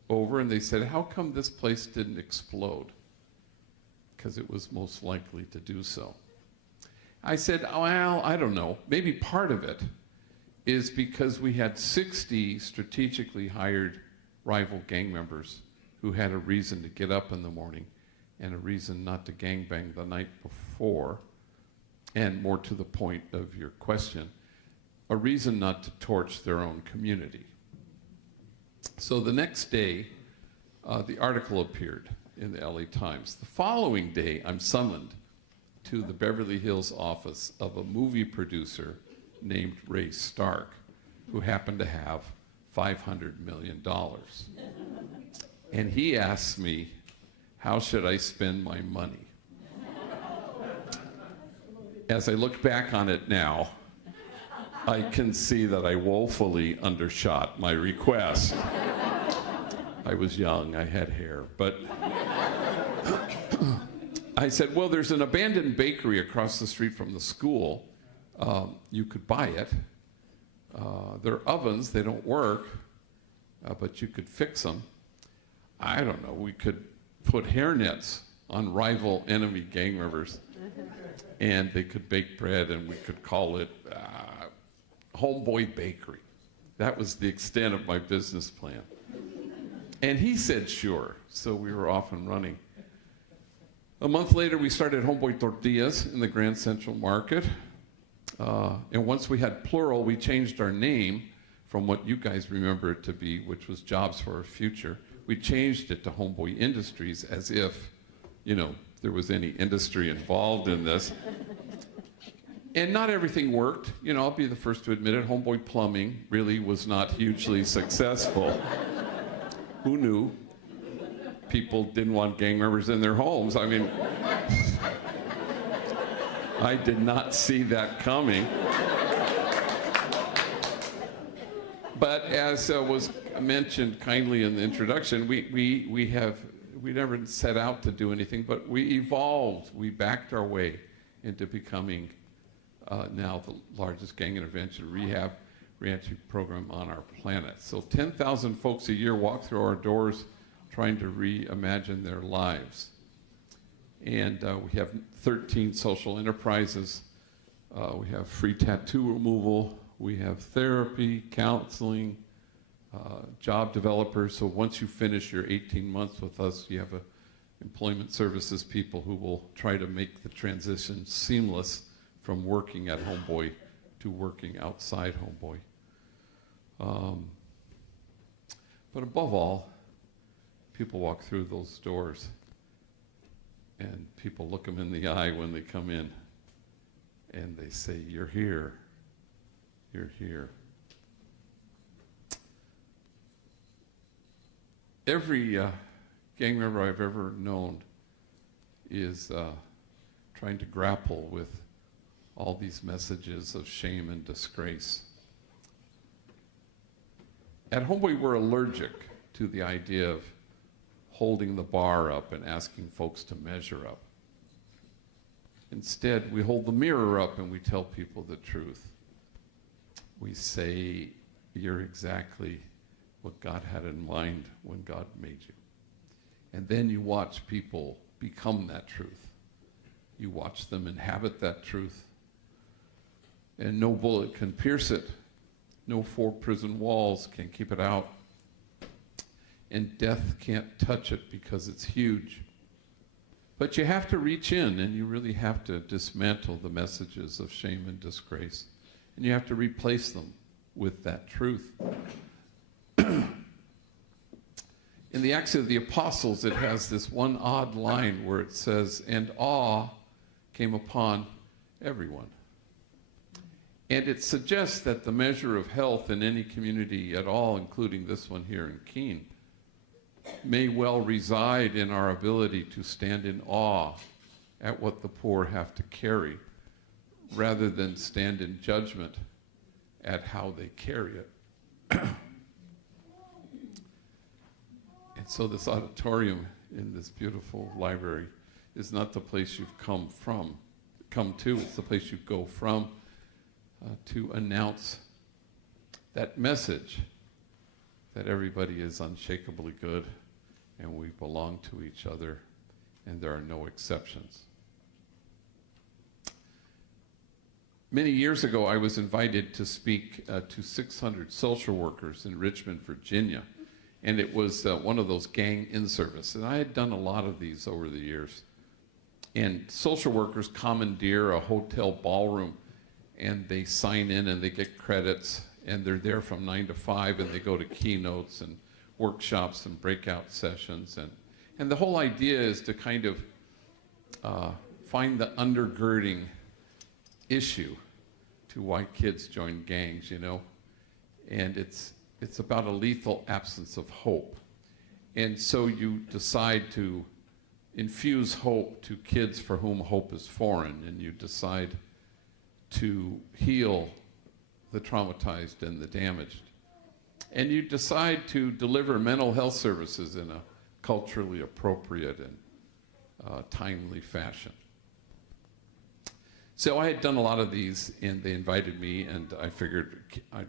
over and they said, how come this place didn't explode? Because it was most likely to do so. I said, well, I don't know. Maybe part of it is because we had 60 strategically hired rival gang members who had a reason to get up in the morning and a reason not to gangbang the night before, and more to the point of your question, a reason not to torch their own community. So the next day, the article appeared in the LA Times. The following day, I'm summoned to the Beverly Hills office of a movie producer named Ray Stark, who happened to have $500 million. And he asked me, how should I spend my money? As I look back on it now, I can see that I woefully undershot my request. I was young, I had hair, but I said, well, there's an abandoned bakery across the street from the school. You could buy it. There are ovens, they don't work, but you could fix them. I don't know, we could put hairnets on rival enemy gang members, and they could bake bread, and we could call it Homeboy Bakery. That was the extent of my business plan. And he said sure, so we were off and running. A month later, we started Homeboy Tortillas in the Grand Central Market. And once we had plural, we changed our name from what you guys remember it to be, which was Jobs for Our Future. We changed it to Homeboy Industries as if, you know, there was any industry involved in this. And not everything worked. You know, I'll be the first to admit it. Homeboy Plumbing really was not hugely successful. Who knew? People didn't want gang members in their homes. I mean, I did not see that coming. But as was mentioned kindly in the introduction, we never set out to do anything, but we evolved. We backed our way into becoming now the largest gang intervention rehab reentry program on our planet. So 10,000 folks a year walk through our doors trying to reimagine their lives. And we have 13 social enterprises. We have free tattoo removal. We have therapy, counseling, job developers. So once you finish your 18 months with us, you have employment services people who will try to make the transition seamless from working at Homeboy to working outside Homeboy. But above all, people walk through those doors and people look them in the eye when they come in and they say, "You're here, you're here." Every gang member I've ever known is trying to grapple with all these messages of shame and disgrace. At Homeboy, we're allergic to the idea of holding the bar up and asking folks to measure up. Instead, we hold the mirror up and we tell people the truth. We say, "You're exactly what God had in mind when God made you." And then you watch people become that truth. You watch them inhabit that truth. And no bullet can pierce it. No 4 prison walls can keep it out. And death can't touch it because it's huge. But you have to reach in and you really have to dismantle the messages of shame and disgrace. And you have to replace them with that truth. In the Acts of the Apostles, it has this one odd line where it says, "And awe came upon everyone." And it suggests that the measure of health in any community at all, including this one here in Keene, may well reside in our ability to stand in awe at what the poor have to carry, rather than stand in judgment at how they carry it. And so this auditorium in this beautiful library is not the place you've come to, it's the place you go from to announce that message that everybody is unshakably good and we belong to each other and there are no exceptions. Many years ago, I was invited to speak to 600 social workers in Richmond, Virginia. And it was one of those gang in-service. And I had done a lot of these over the years. And social workers commandeer a hotel ballroom and they sign in and they get credits and they're there from 9 to 5 and they go to keynotes and workshops and breakout sessions. And the whole idea is to kind of find the undergirding issue to why kids join gangs, you know. And it's about a lethal absence of hope. And so you decide to infuse hope to kids for whom hope is foreign, and you decide to heal the traumatized and the damaged. And you decide to deliver mental health services in a culturally appropriate and timely fashion. So I had done a lot of these, and they invited me, and I figured I'd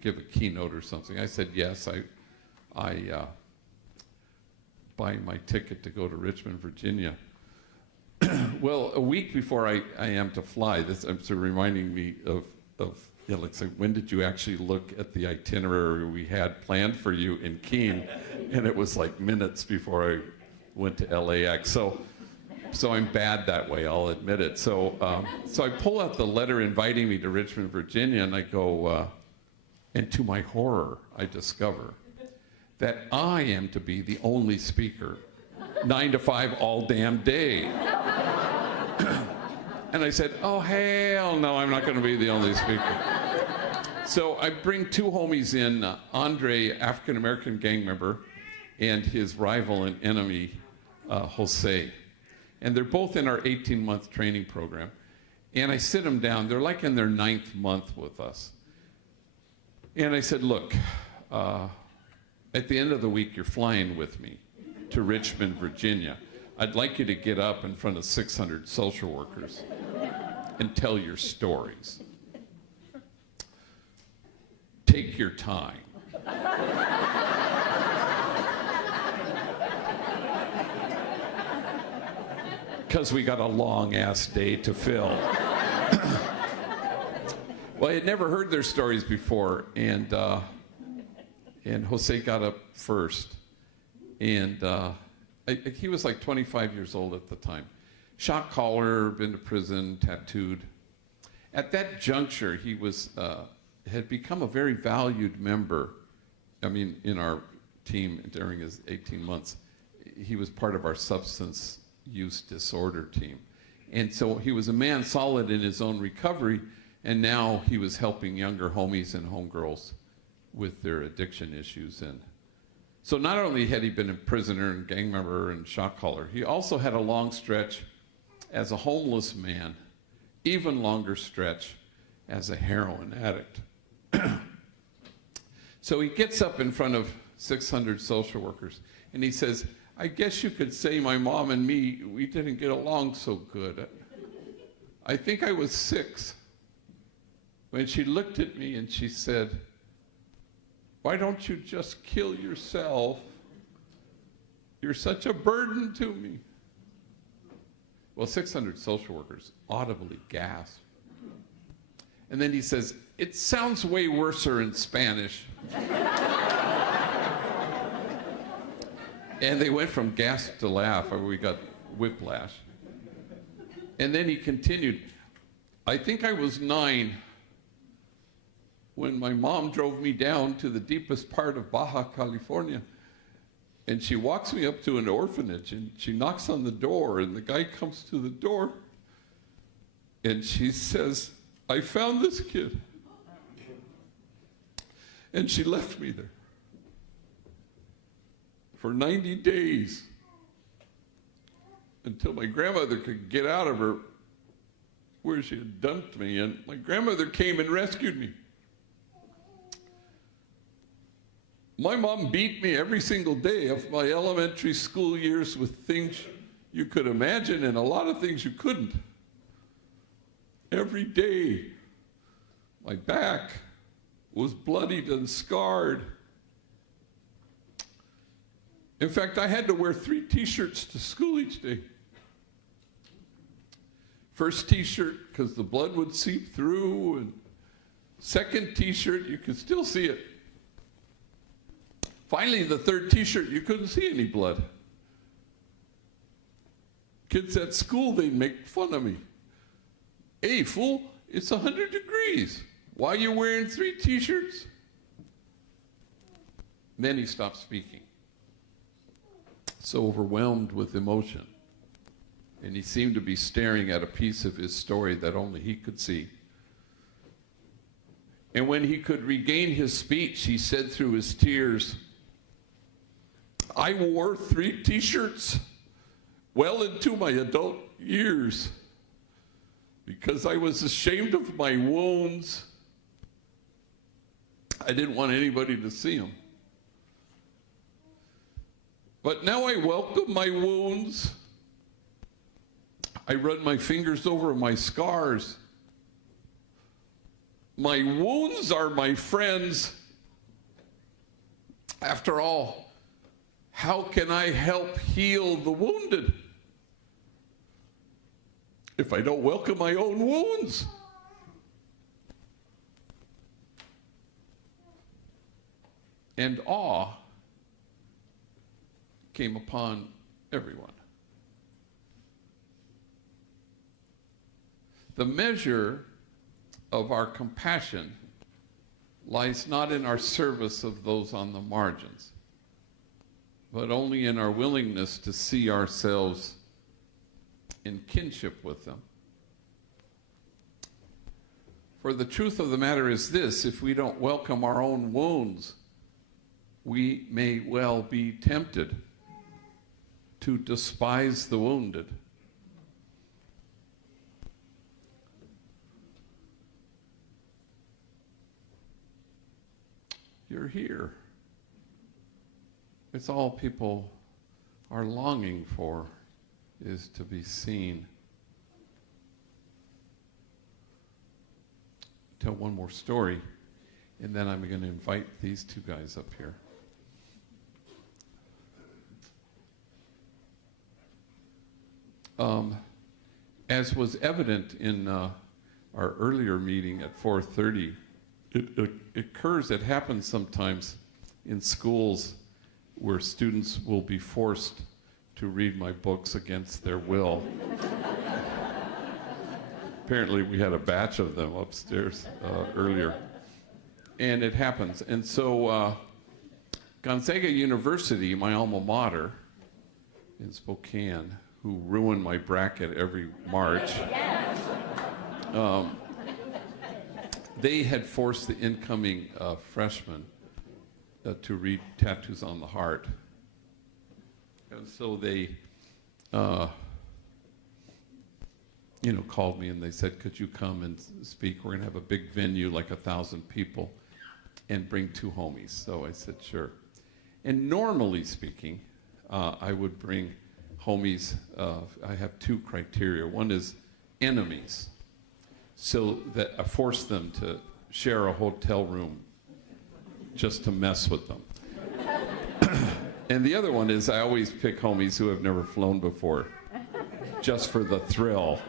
give a keynote or something. I said yes. buying my ticket to go to Richmond, Virginia. Well, a week before I am to fly, this I'm sort of reminding me of like, when did you actually look at the itinerary we had planned for you in Keene? And it was like minutes before I went to LAX. So I'm bad that way, I'll admit it. So I pull out the letter inviting me to Richmond, Virginia, and I go, and to my horror, I discover that I am to be the only speaker, 9 to 5 all damn day. And I said, oh, hell no, I'm not going to be the only speaker. So I bring two homies in, Andre, African-American gang member, and his rival and enemy, Jose. And they're both in our 18-month training program. And I sit them down. They're like in their 9th month with us. And I said, look, at the end of the week, you're flying with me to Richmond, Virginia. I'd like you to get up in front of 600 social workers and tell your stories. Take your time. Because we got a long-ass day to fill. Well, I had never heard their stories before, and Jose got up first. And he was like 25 years old at the time. Shot caller, been to prison, tattooed. At that juncture, he had become a very valued member. I mean, in our team during his 18 months, he was part of our substance use disorder team. And so he was a man solid in his own recovery, and now he was helping younger homies and homegirls with their addiction issues. And so not only had he been a prisoner and gang member and shot caller, he also had a long stretch as a homeless man, even longer stretch as a heroin addict. So he gets up in front of 600 social workers and he says, I guess you could say my mom and me, we didn't get along so good. I think I was 6 when she looked at me and she said, why don't you just kill yourself? You're such a burden to me. Well, 600 social workers audibly gasped. And then he says, it sounds way worser in Spanish. And they went from gasp to laugh, or we got whiplash. And then he continued, I think I was 9 when my mom drove me down to the deepest part of Baja California. And she walks me up to an orphanage and she knocks on the door and the guy comes to the door and she says, I found this kid. And she left me there for 90 days until my grandmother could get out of her where she had dumped me. And my grandmother came and rescued me. My mom beat me every single day of my elementary school years with things you could imagine and a lot of things you couldn't. Every day, my back was bloodied and scarred. In fact, I had to wear 3 t-shirts to school each day. First t-shirt, because the blood would seep through, and second t-shirt, you could still see it. Finally, the third t-shirt, you couldn't see any blood. Kids at school, they'd make fun of me. Hey, fool, it's 100 degrees. Why are you wearing 3 t-shirts? Then he stopped speaking, so overwhelmed with emotion. And he seemed to be staring at a piece of his story that only he could see. And when he could regain his speech, he said through his tears, I wore 3 t-shirts well into my adult years because I was ashamed of my wounds. I didn't want anybody to see them. But now I welcome my wounds. I run my fingers over my scars. My wounds are my friends. After all, How can I help heal the wounded if I don't welcome my own wounds? And awe came upon everyone. The measure of our compassion lies not in our service of those on the margins, but only in our willingness to see ourselves in kinship with them. For the truth of the matter is this: if we don't welcome our own wounds, we may well be tempted to despise the wounded. You're here. It's all people are longing for, is to be seen. Tell one more story, and then I'm going to invite these two guys up here. As was evident in our earlier meeting at 4:30, it happens sometimes in schools where students will be forced to read my books against their will. Apparently we had a batch of them upstairs earlier. And it happens. And so Gonzaga University, my alma mater in Spokane, who ruined my bracket every March, they had forced the incoming freshmen to read Tattoos on the Heart. And so they called me and they said, could you come and speak? We're going to have a big venue, like 1,000 people, and bring 2 homies. So I said, sure. And normally speaking, I would bring homies. I have 2 criteria. One is enemies, so that I force them to share a hotel room just to mess with them. And the other one is I always pick homies who have never flown before, just for the thrill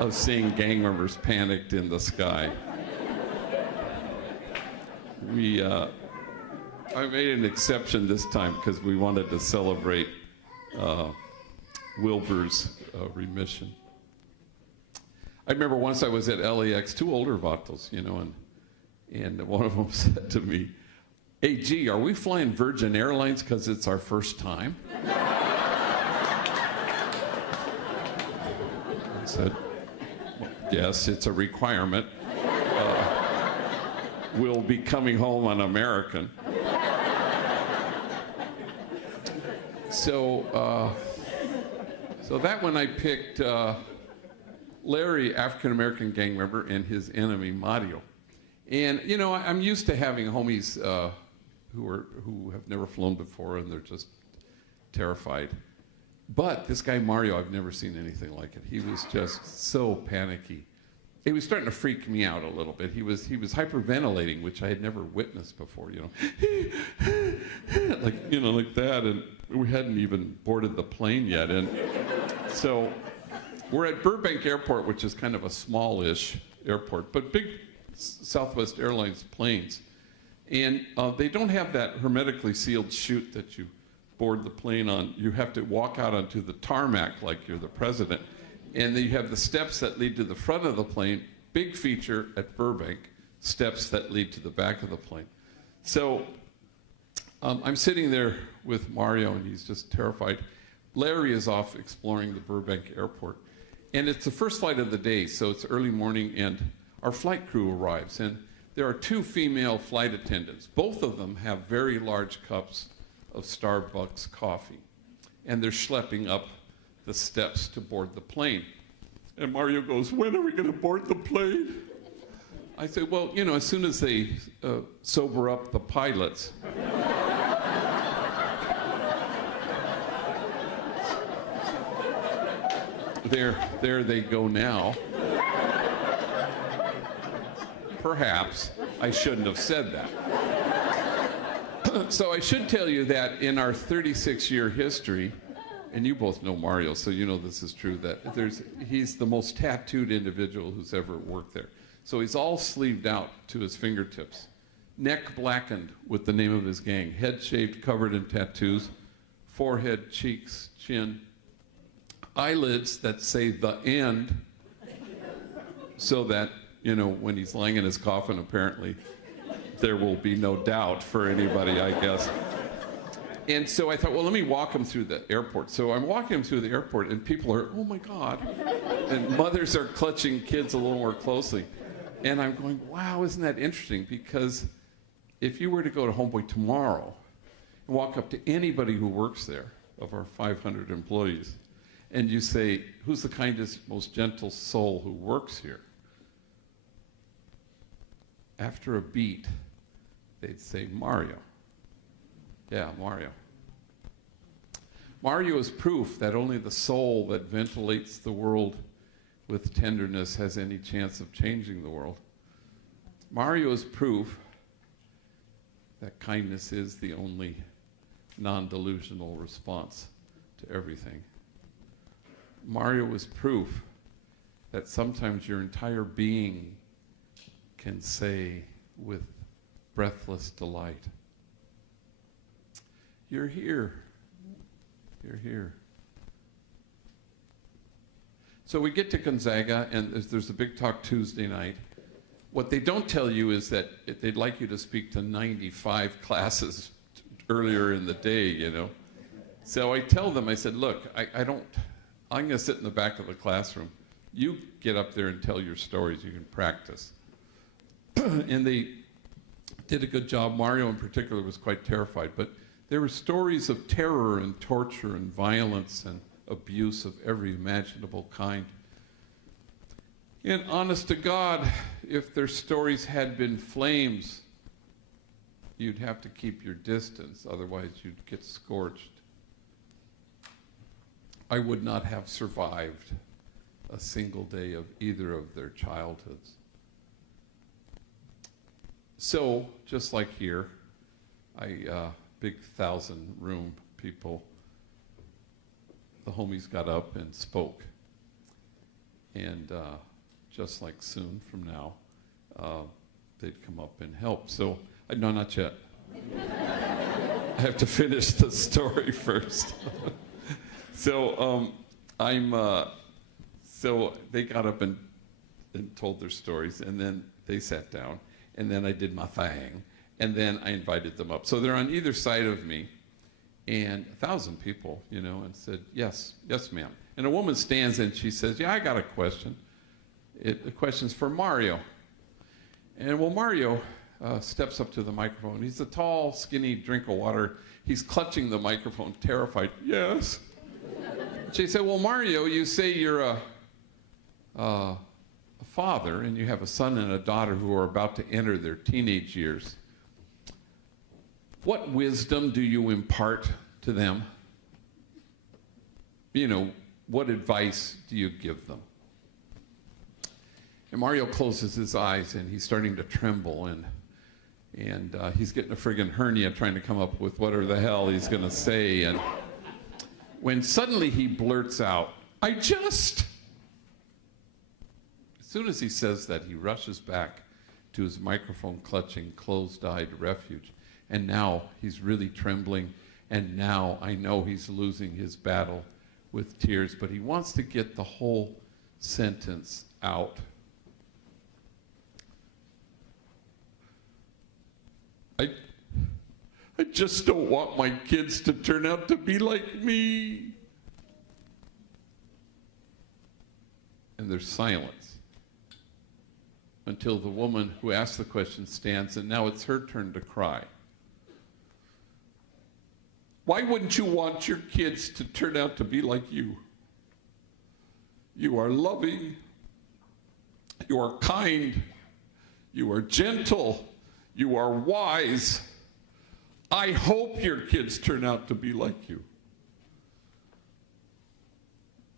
of seeing gang members panicked in the sky. I made an exception this time because we wanted to celebrate Wilbur's remission. I remember once I was at LAX, 2 older vatos, and one of them said to me, hey, gee, are we flying Virgin Airlines because it's our first time? I said, yes, it's a requirement. We'll be coming home on American. So that one I picked Larry, African-American gang member, and his enemy, Mario. And, I'm used to having homies who have never flown before, and they're just terrified. But this guy, Mario, I've never seen anything like it. He was just so panicky. He was starting to freak me out a little bit. He was hyperventilating, which I had never witnessed before, like that. And we hadn't even boarded the plane yet. And so we're at Burbank Airport, which is kind of a smallish airport, but big Southwest Airlines planes. And they don't have that hermetically sealed chute that you board the plane on. You have to walk out onto the tarmac like you're the president. And then you have the steps that lead to the front of the plane. Big feature at Burbank, steps that lead to the back of the plane. So I'm sitting there with Mario, and he's just terrified. Larry is off exploring the Burbank airport. And it's the first flight of the day, so it's early morning, and our flight crew arrives. And there are 2 female flight attendants. Both of them have very large cups of Starbucks coffee. And they're schlepping up the steps to board the plane. And Mario goes, when are we going to board the plane? I say, well, as soon as they sober up the pilots. There they go now. Perhaps I shouldn't have said that. So I should tell you that in our 36-year history, and you both know Mario, so you know this is true, that he's the most tattooed individual who's ever worked there. So he's all sleeved out to his fingertips, neck blackened with the name of his gang, head shaved, covered in tattoos, forehead, cheeks, chin, eyelids that say the end, so that, you know, when he's lying in his coffin, apparently, there will be no doubt for anybody, I guess. And so I thought, well, let me walk him through the airport. So I'm walking him through the airport, and people are, oh my God. And mothers are clutching kids a little more closely. And I'm going, wow, isn't that interesting? Because if you were to go to Homeboy tomorrow and walk up to anybody who works there, of our 500 employees, and you say, who's the kindest, most gentle soul who works here? After a beat, they'd say Mario. Yeah, Mario. Mario is proof that only the soul that ventilates the world with tenderness has any chance of changing the world. Mario is proof that kindness is the only non-delusional response to everything. Mario is proof that sometimes your entire being can say with breathless delight, you're here. You're here. So we get to Gonzaga, and there's a big talk Tuesday night. What they don't tell you is that they'd like you to speak to 95 classes earlier in the day, you know. So I tell them, I said, look, I'm going to sit in the back of the classroom. You get up there and tell your stories. You can practice. And they did a good job. Mario in particular was quite terrified, but there were stories of terror and torture and violence and abuse of every imaginable kind. And honest to God, if their stories had been flames, you'd have to keep your distance, otherwise you'd get scorched. I would not have survived a single day of either of their childhoods. So, just like here, big 1,000-room people, the homies got up and spoke. And just like soon from now, they'd come up and help. So, no, not yet. I have to finish the story first. So, so they got up and told their stories, and then they sat down. And then I did my thing, and then I invited them up. So they're on either side of me, and 1,000 people, you know, and said, yes, yes, ma'am. And a woman stands and she says, yeah, I got a question. The question's for Mario. And well, Mario steps up to the microphone. He's a tall, skinny drink of water. He's clutching the microphone, terrified. Yes. She said, well, Mario, you say you're a father, and you have a son and a daughter who are about to enter their teenage years. What wisdom do you impart to them? You know, what advice do you give them? And Mario closes his eyes, and he's starting to tremble, and he's getting a friggin' hernia trying to come up with whatever the hell he's going to say. And when suddenly he blurts out, As soon as he says that, he rushes back to his microphone-clutching, closed-eyed refuge. And now he's really trembling, and now I know he's losing his battle with tears, but he wants to get the whole sentence out. I just don't want my kids to turn out to be like me. And there's silence until the woman who asked the question stands, and now it's her turn to cry. Why wouldn't you want your kids to turn out to be like you? You are loving, you are kind, you are gentle, you are wise. I hope your kids turn out to be like you.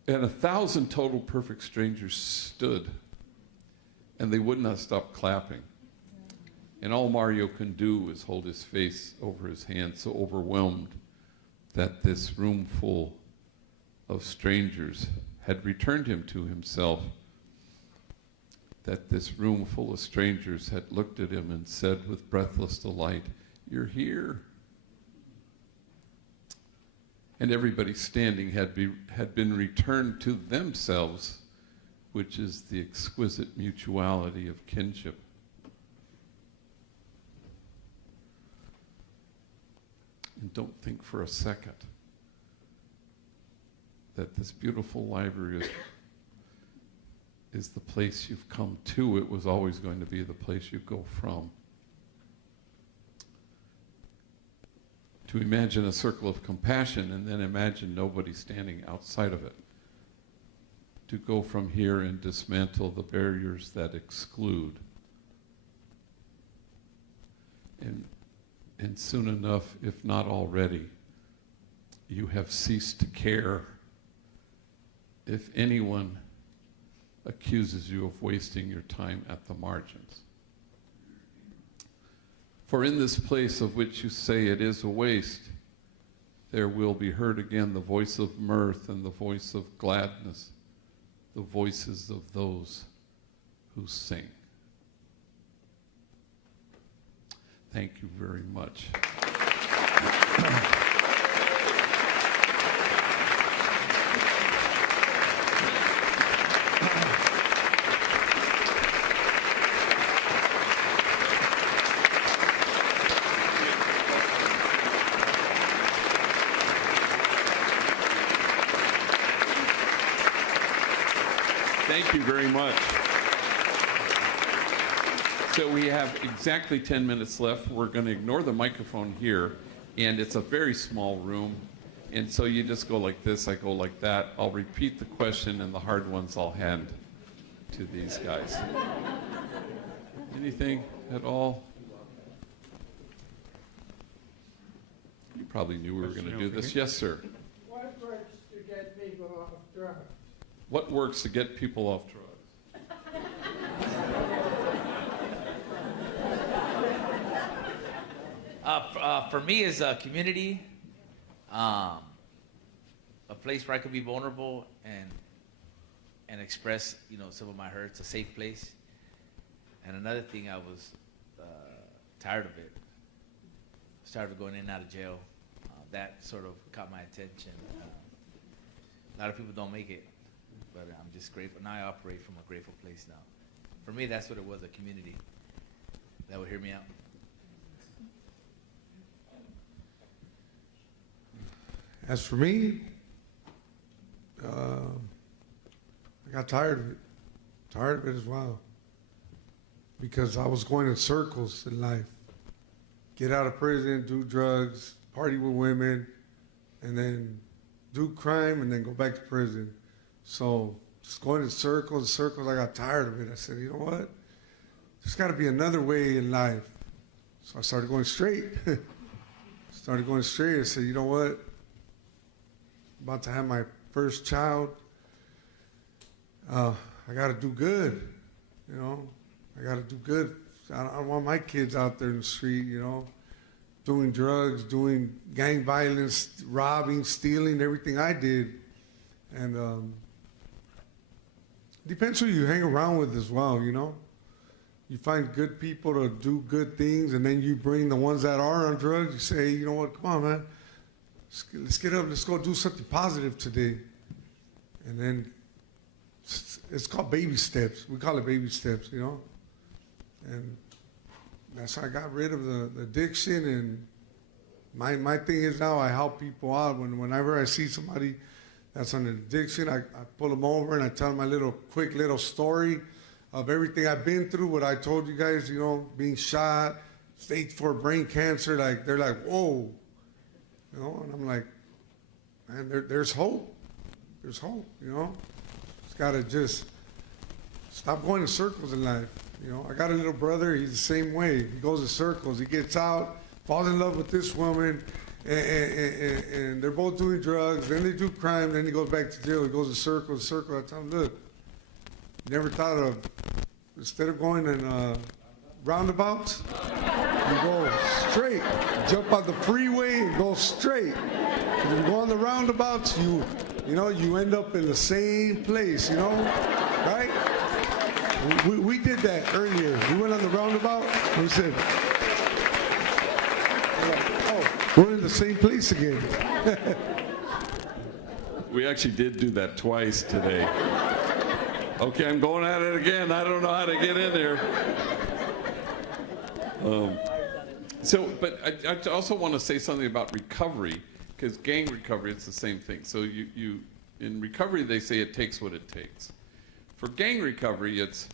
And 1,000 total perfect strangers stood, and they would not stop clapping. And all Mario can do is hold his face over his hand, so overwhelmed that this room full of strangers had returned him to himself, that this room full of strangers had looked at him and said with breathless delight, "You're here." And everybody standing had been returned to themselves, which is the exquisite mutuality of kinship. And don't think for a second that this beautiful library is the place you've come to. It was always going to be the place you go from. To imagine a circle of compassion and then imagine nobody standing outside of it. To go from here and dismantle the barriers that exclude. And soon enough, if not already, you have ceased to care if anyone accuses you of wasting your time at the margins. For in this place of which you say it is a waste, there will be heard again the voice of mirth and the voice of gladness, the voices of those who sing. Thank you very much. Thank you very much. So we have exactly 10 minutes left. We're going to ignore the microphone here, and it's a very small room. And so you just go like this, I go like that. I'll repeat the question, and the hard ones I'll hand to these guys. Anything at all? You probably knew we were going to do this. Yes, sir. What works to get people off drugs? What works to get people off drugs? For me, is a community, a place where I could be vulnerable and express, some of my hurts, a safe place. And another thing, I was tired of it. I was tired of going in and out of jail. That sort of caught my attention. A lot of people don't make it, but I'm just grateful. Now I operate from a grateful place now. For me, that's what it was, a community that would hear me out. As for me, I got tired of it as well, because I was going in circles in life. Get out of prison, do drugs, party with women, and then do crime, and then go back to prison. So just going in circles, I got tired of it. I said, you know what? There's got to be another way in life. So I started going straight. I said, you know what? About to have my first child. I got to do good, I got to do good. I don't want my kids out there in the street, doing drugs, doing gang violence, robbing, stealing, everything I did. And depends who you hang around with as well, You find good people to do good things, and then you bring the ones that are on drugs. You say, you know what, come on, man. Let's get up, let's go do something positive today. And then it's called baby steps. We call it baby steps, And that's how I got rid of the addiction. And my thing is now I help people out. Whenever I see somebody that's on an addiction, I pull them over and I tell them my quick little story of everything I've been through, what I told you guys, being shot, stage 4 brain cancer. They're like, whoa. And I'm like, man, there's hope. There's hope, Just got to just stop going in circles in life. I got a little brother, he's the same way. He goes in circles. He gets out, falls in love with this woman, and they're both doing drugs. Then they do crime, then he goes back to jail. He goes in circles. I tell him, look, never thought of, instead of going and roundabouts, you go straight. Jump on the freeway and go straight. If you go on the roundabouts, you end up in the same place, right? We did that earlier. We went on the roundabout and we said, oh, we're in the same place again. We actually did do that twice today. Okay, I'm going at it again. I don't know how to get in there. But I also want to say something about recovery, because gang recovery, it's the same thing. So you in recovery, they say it takes what it takes. For gang recovery, it's,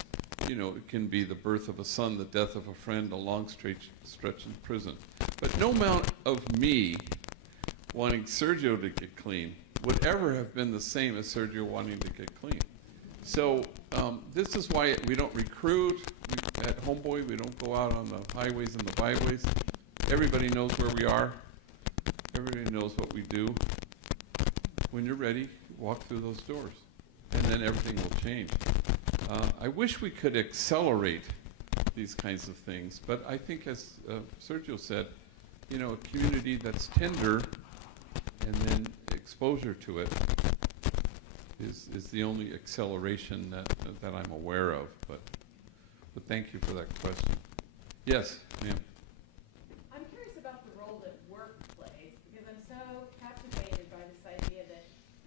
it can be the birth of a son, the death of a friend, a long stretch in prison. But no amount of me wanting Sergio to get clean would ever have been the same as Sergio wanting to get clean. So this is why we don't recruit at Homeboy. We don't go out on the highways and the byways. Everybody knows where we are. Everybody knows what we do. When you're ready, walk through those doors, and then everything will change. I wish we could accelerate these kinds of things, but I think, as Sergio said, a community that's tender and then exposure to it is the only acceleration that I'm aware of. But thank you for that question. Yes, ma'am. I'm curious about the role that work plays, because I'm so captivated by this idea that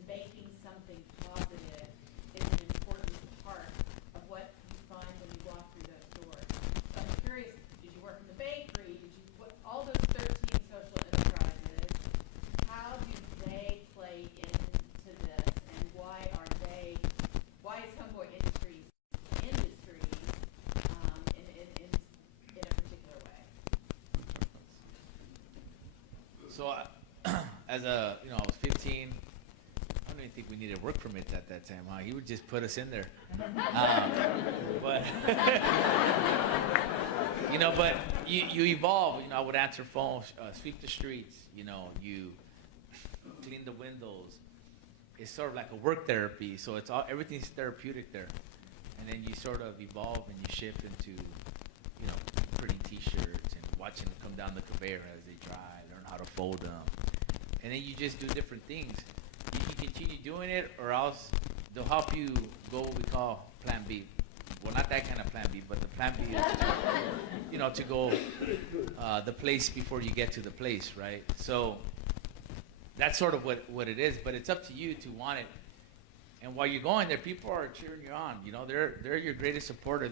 making something positive is an important part of what you find when you walk through those doors. So I'm curious, did you work in the bakery? All those 13 social enterprises, how do they play into this, and why is Homeboy Industries in a particular way? So, I was 15. I don't even think we needed a work permit at that time, huh? He would just put us in there. But you evolve. I would answer phones, sweep the streets. You clean the windows. It's sort of like a work therapy. So everything's therapeutic there, and then you sort of evolve and you shift into, printing T-shirts and watching them come down the conveyor as they dry, learn how to fold them, and then you just do different things. You can continue doing it, or else they'll help you go what we call Plan B. Well, not that kind of Plan B, but the Plan B is to go the place before you get to the place, right? So that's sort of what it is, but it's up to you to want it. And while you're going there, people are cheering you on. They're your greatest supporter.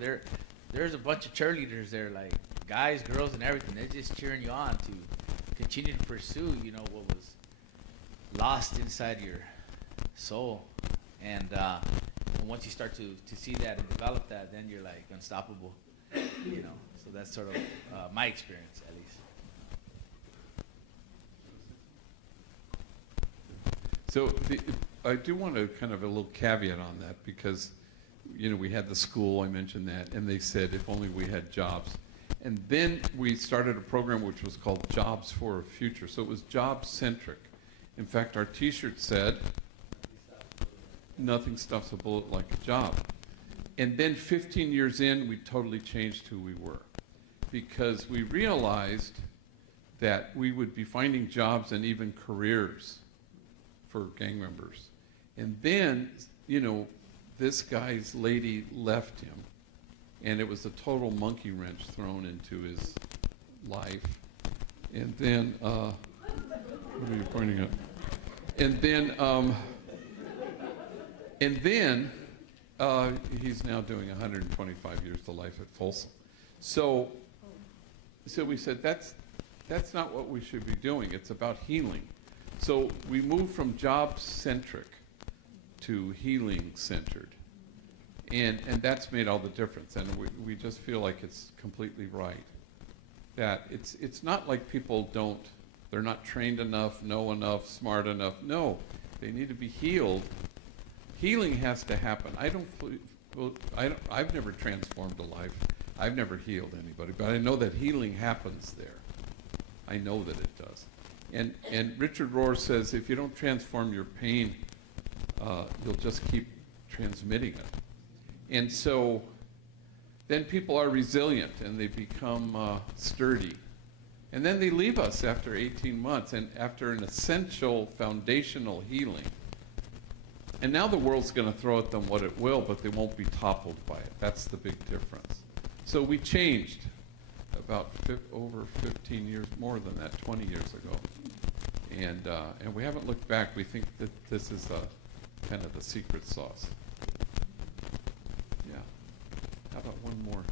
There's a bunch of cheerleaders there, like guys, girls, and everything. They're just cheering you on to continue to pursue, what was lost inside your soul. And once you start to see that and develop that, then you're like unstoppable. So that's sort of my experience, at least. So I do want to kind of a little caveat on that, because, we had the school, I mentioned that, and they said if only we had jobs. And then we started a program which was called Jobs for a Future. So it was job-centric. In fact, our T-shirt said, nothing stuffs a bullet like a job. And then 15 years in, we totally changed who we were, because we realized that we would be finding jobs and even careers for gang members. And then, this guy's lady left him, and it was a total monkey wrench thrown into his life. And then, what are you pointing at? And then he's now doing 125 years to life at Folsom. So we said, that's not what we should be doing. It's about healing. So we moved from job-centric to healing-centered. And that's made all the difference. And we just feel like it's completely right. That it's not like people they're not trained enough, know enough, smart enough. No, they need to be healed. Healing has to happen. I've never transformed a life. I've never healed anybody, but I know that healing happens there. I know that it does. And Richard Rohr says, if you don't transform your pain, you'll just keep transmitting it. And so then people are resilient and they become sturdy. And then they leave us after 18 months and after an essential foundational healing. And now the world's going to throw at them what it will, but they won't be toppled by it. That's the big difference. So we changed about over 15 years, more than that, 20 years ago. And we haven't looked back. We think that this is kind of the secret sauce. Yeah. How about one more?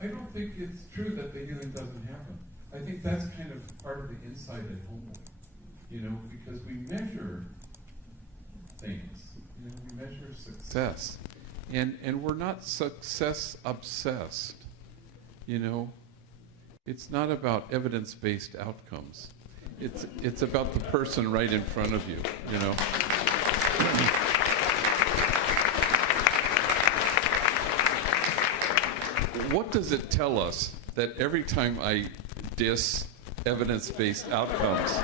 I don't think it's true that the healing doesn't happen. I think that's kind of part of the insight at Homeboy, you know, because we measure things, you know, we measure success, and we're not success obsessed, you know. It's not about evidence-based outcomes. It's about the person right in front of you, you know. What does it tell us that every time I diss evidence-based outcomes,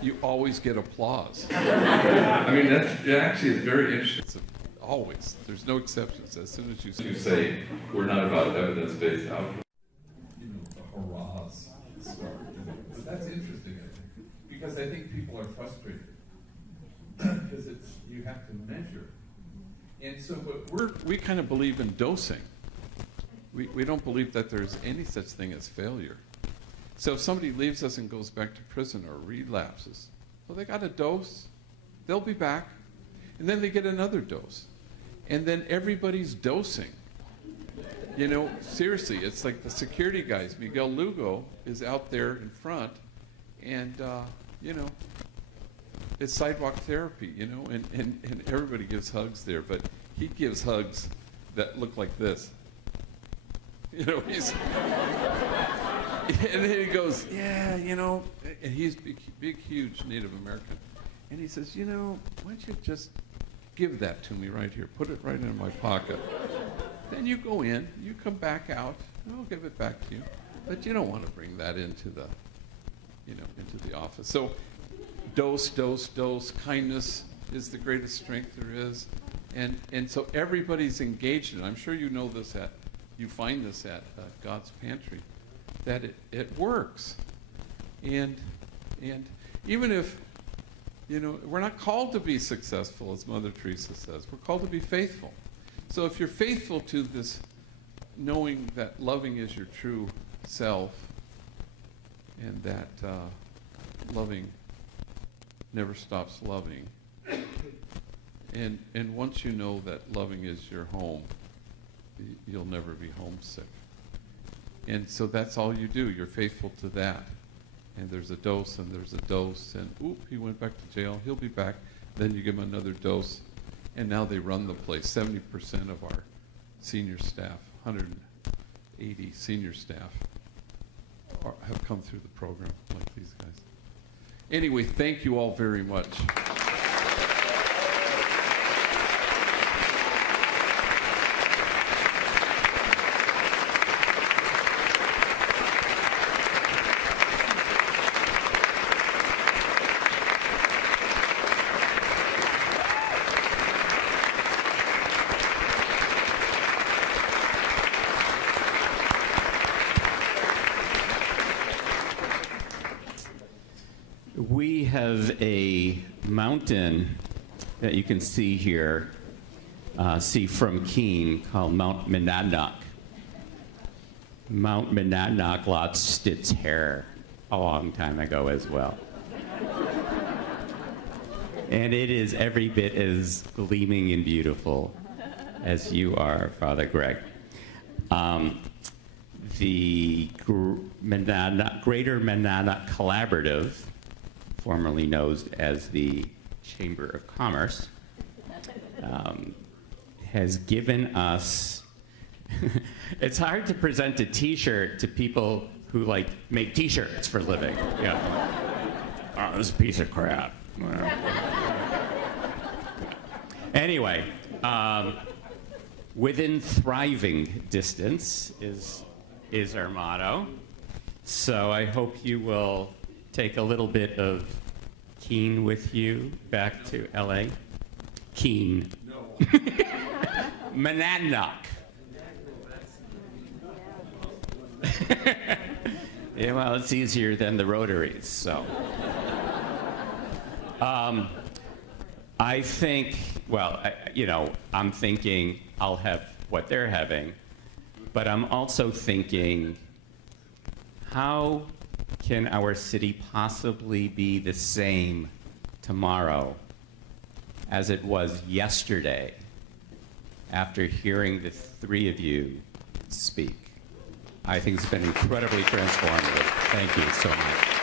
you always get applause? I mean, it actually is very interesting. Always. There's no exceptions. As soon as you say, we're not about evidence-based outcomes. You know, the hurrahs start. But that's interesting, I think, because I think people are frustrated. Because you have to measure. And so, but we kind of believe in dosing. We don't believe that there's any such thing as failure. So if somebody leaves us and goes back to prison or relapses, well, they got a dose, they'll be back, and then they get another dose. And then everybody's dosing. You know, seriously, it's like the security guys. Miguel Lugo is out there in front, and, you know, it's sidewalk therapy, you know, and everybody gives hugs there, but he gives hugs that look like this. You know, and then he goes, yeah, you know, and he's big, huge Native American. And he says, you know, why don't you just give that to me right here, put it right in my pocket. Then you go in, you come back out, and I'll give it back to you. But you don't want to bring that into the, you know, into the office. So dose, kindness is the greatest strength there is. And so everybody's engaged in it. I'm sure you know this you find this at God's Pantry, that it works. And even if, you know, we're not called to be successful, as Mother Teresa says, we're called to be faithful. So if you're faithful to this, knowing that loving is your true self, and that loving never stops loving, and once you know that loving is your home, you'll never be homesick. And so that's all you do. You're faithful to that. And there's a dose, and there's a dose, and oop, he went back to jail. He'll be back. Then you give him another dose, and now they run the place. 70% of our senior staff, 180 senior staff, have come through the program like these guys. Anyway, thank you all very much. We have a mountain that you can see here, see from Keene, called Mount Monadnock. Mount Monadnock lost its hair a long time ago as well. And it is every bit as gleaming and beautiful as you are, Father Greg. The Greater Monadnock Collaborative, formerly known as the Chamber of Commerce, has given us, it's hard to present a t-shirt to people who like make t-shirts for a living. Yeah. Oh, this piece of crap. Well. Anyway, Within thriving distance is our motto. So I hope you will take a little bit of Keene with you back to LA. Keene. No. Monadnock. Yeah, well, it's easier than the Rotaries, so. I think, well, I'm thinking I'll have what they're having, but I'm also thinking, how can our city possibly be the same tomorrow as it was yesterday after hearing the three of you speak? I think it's been incredibly transformative. Thank you so much.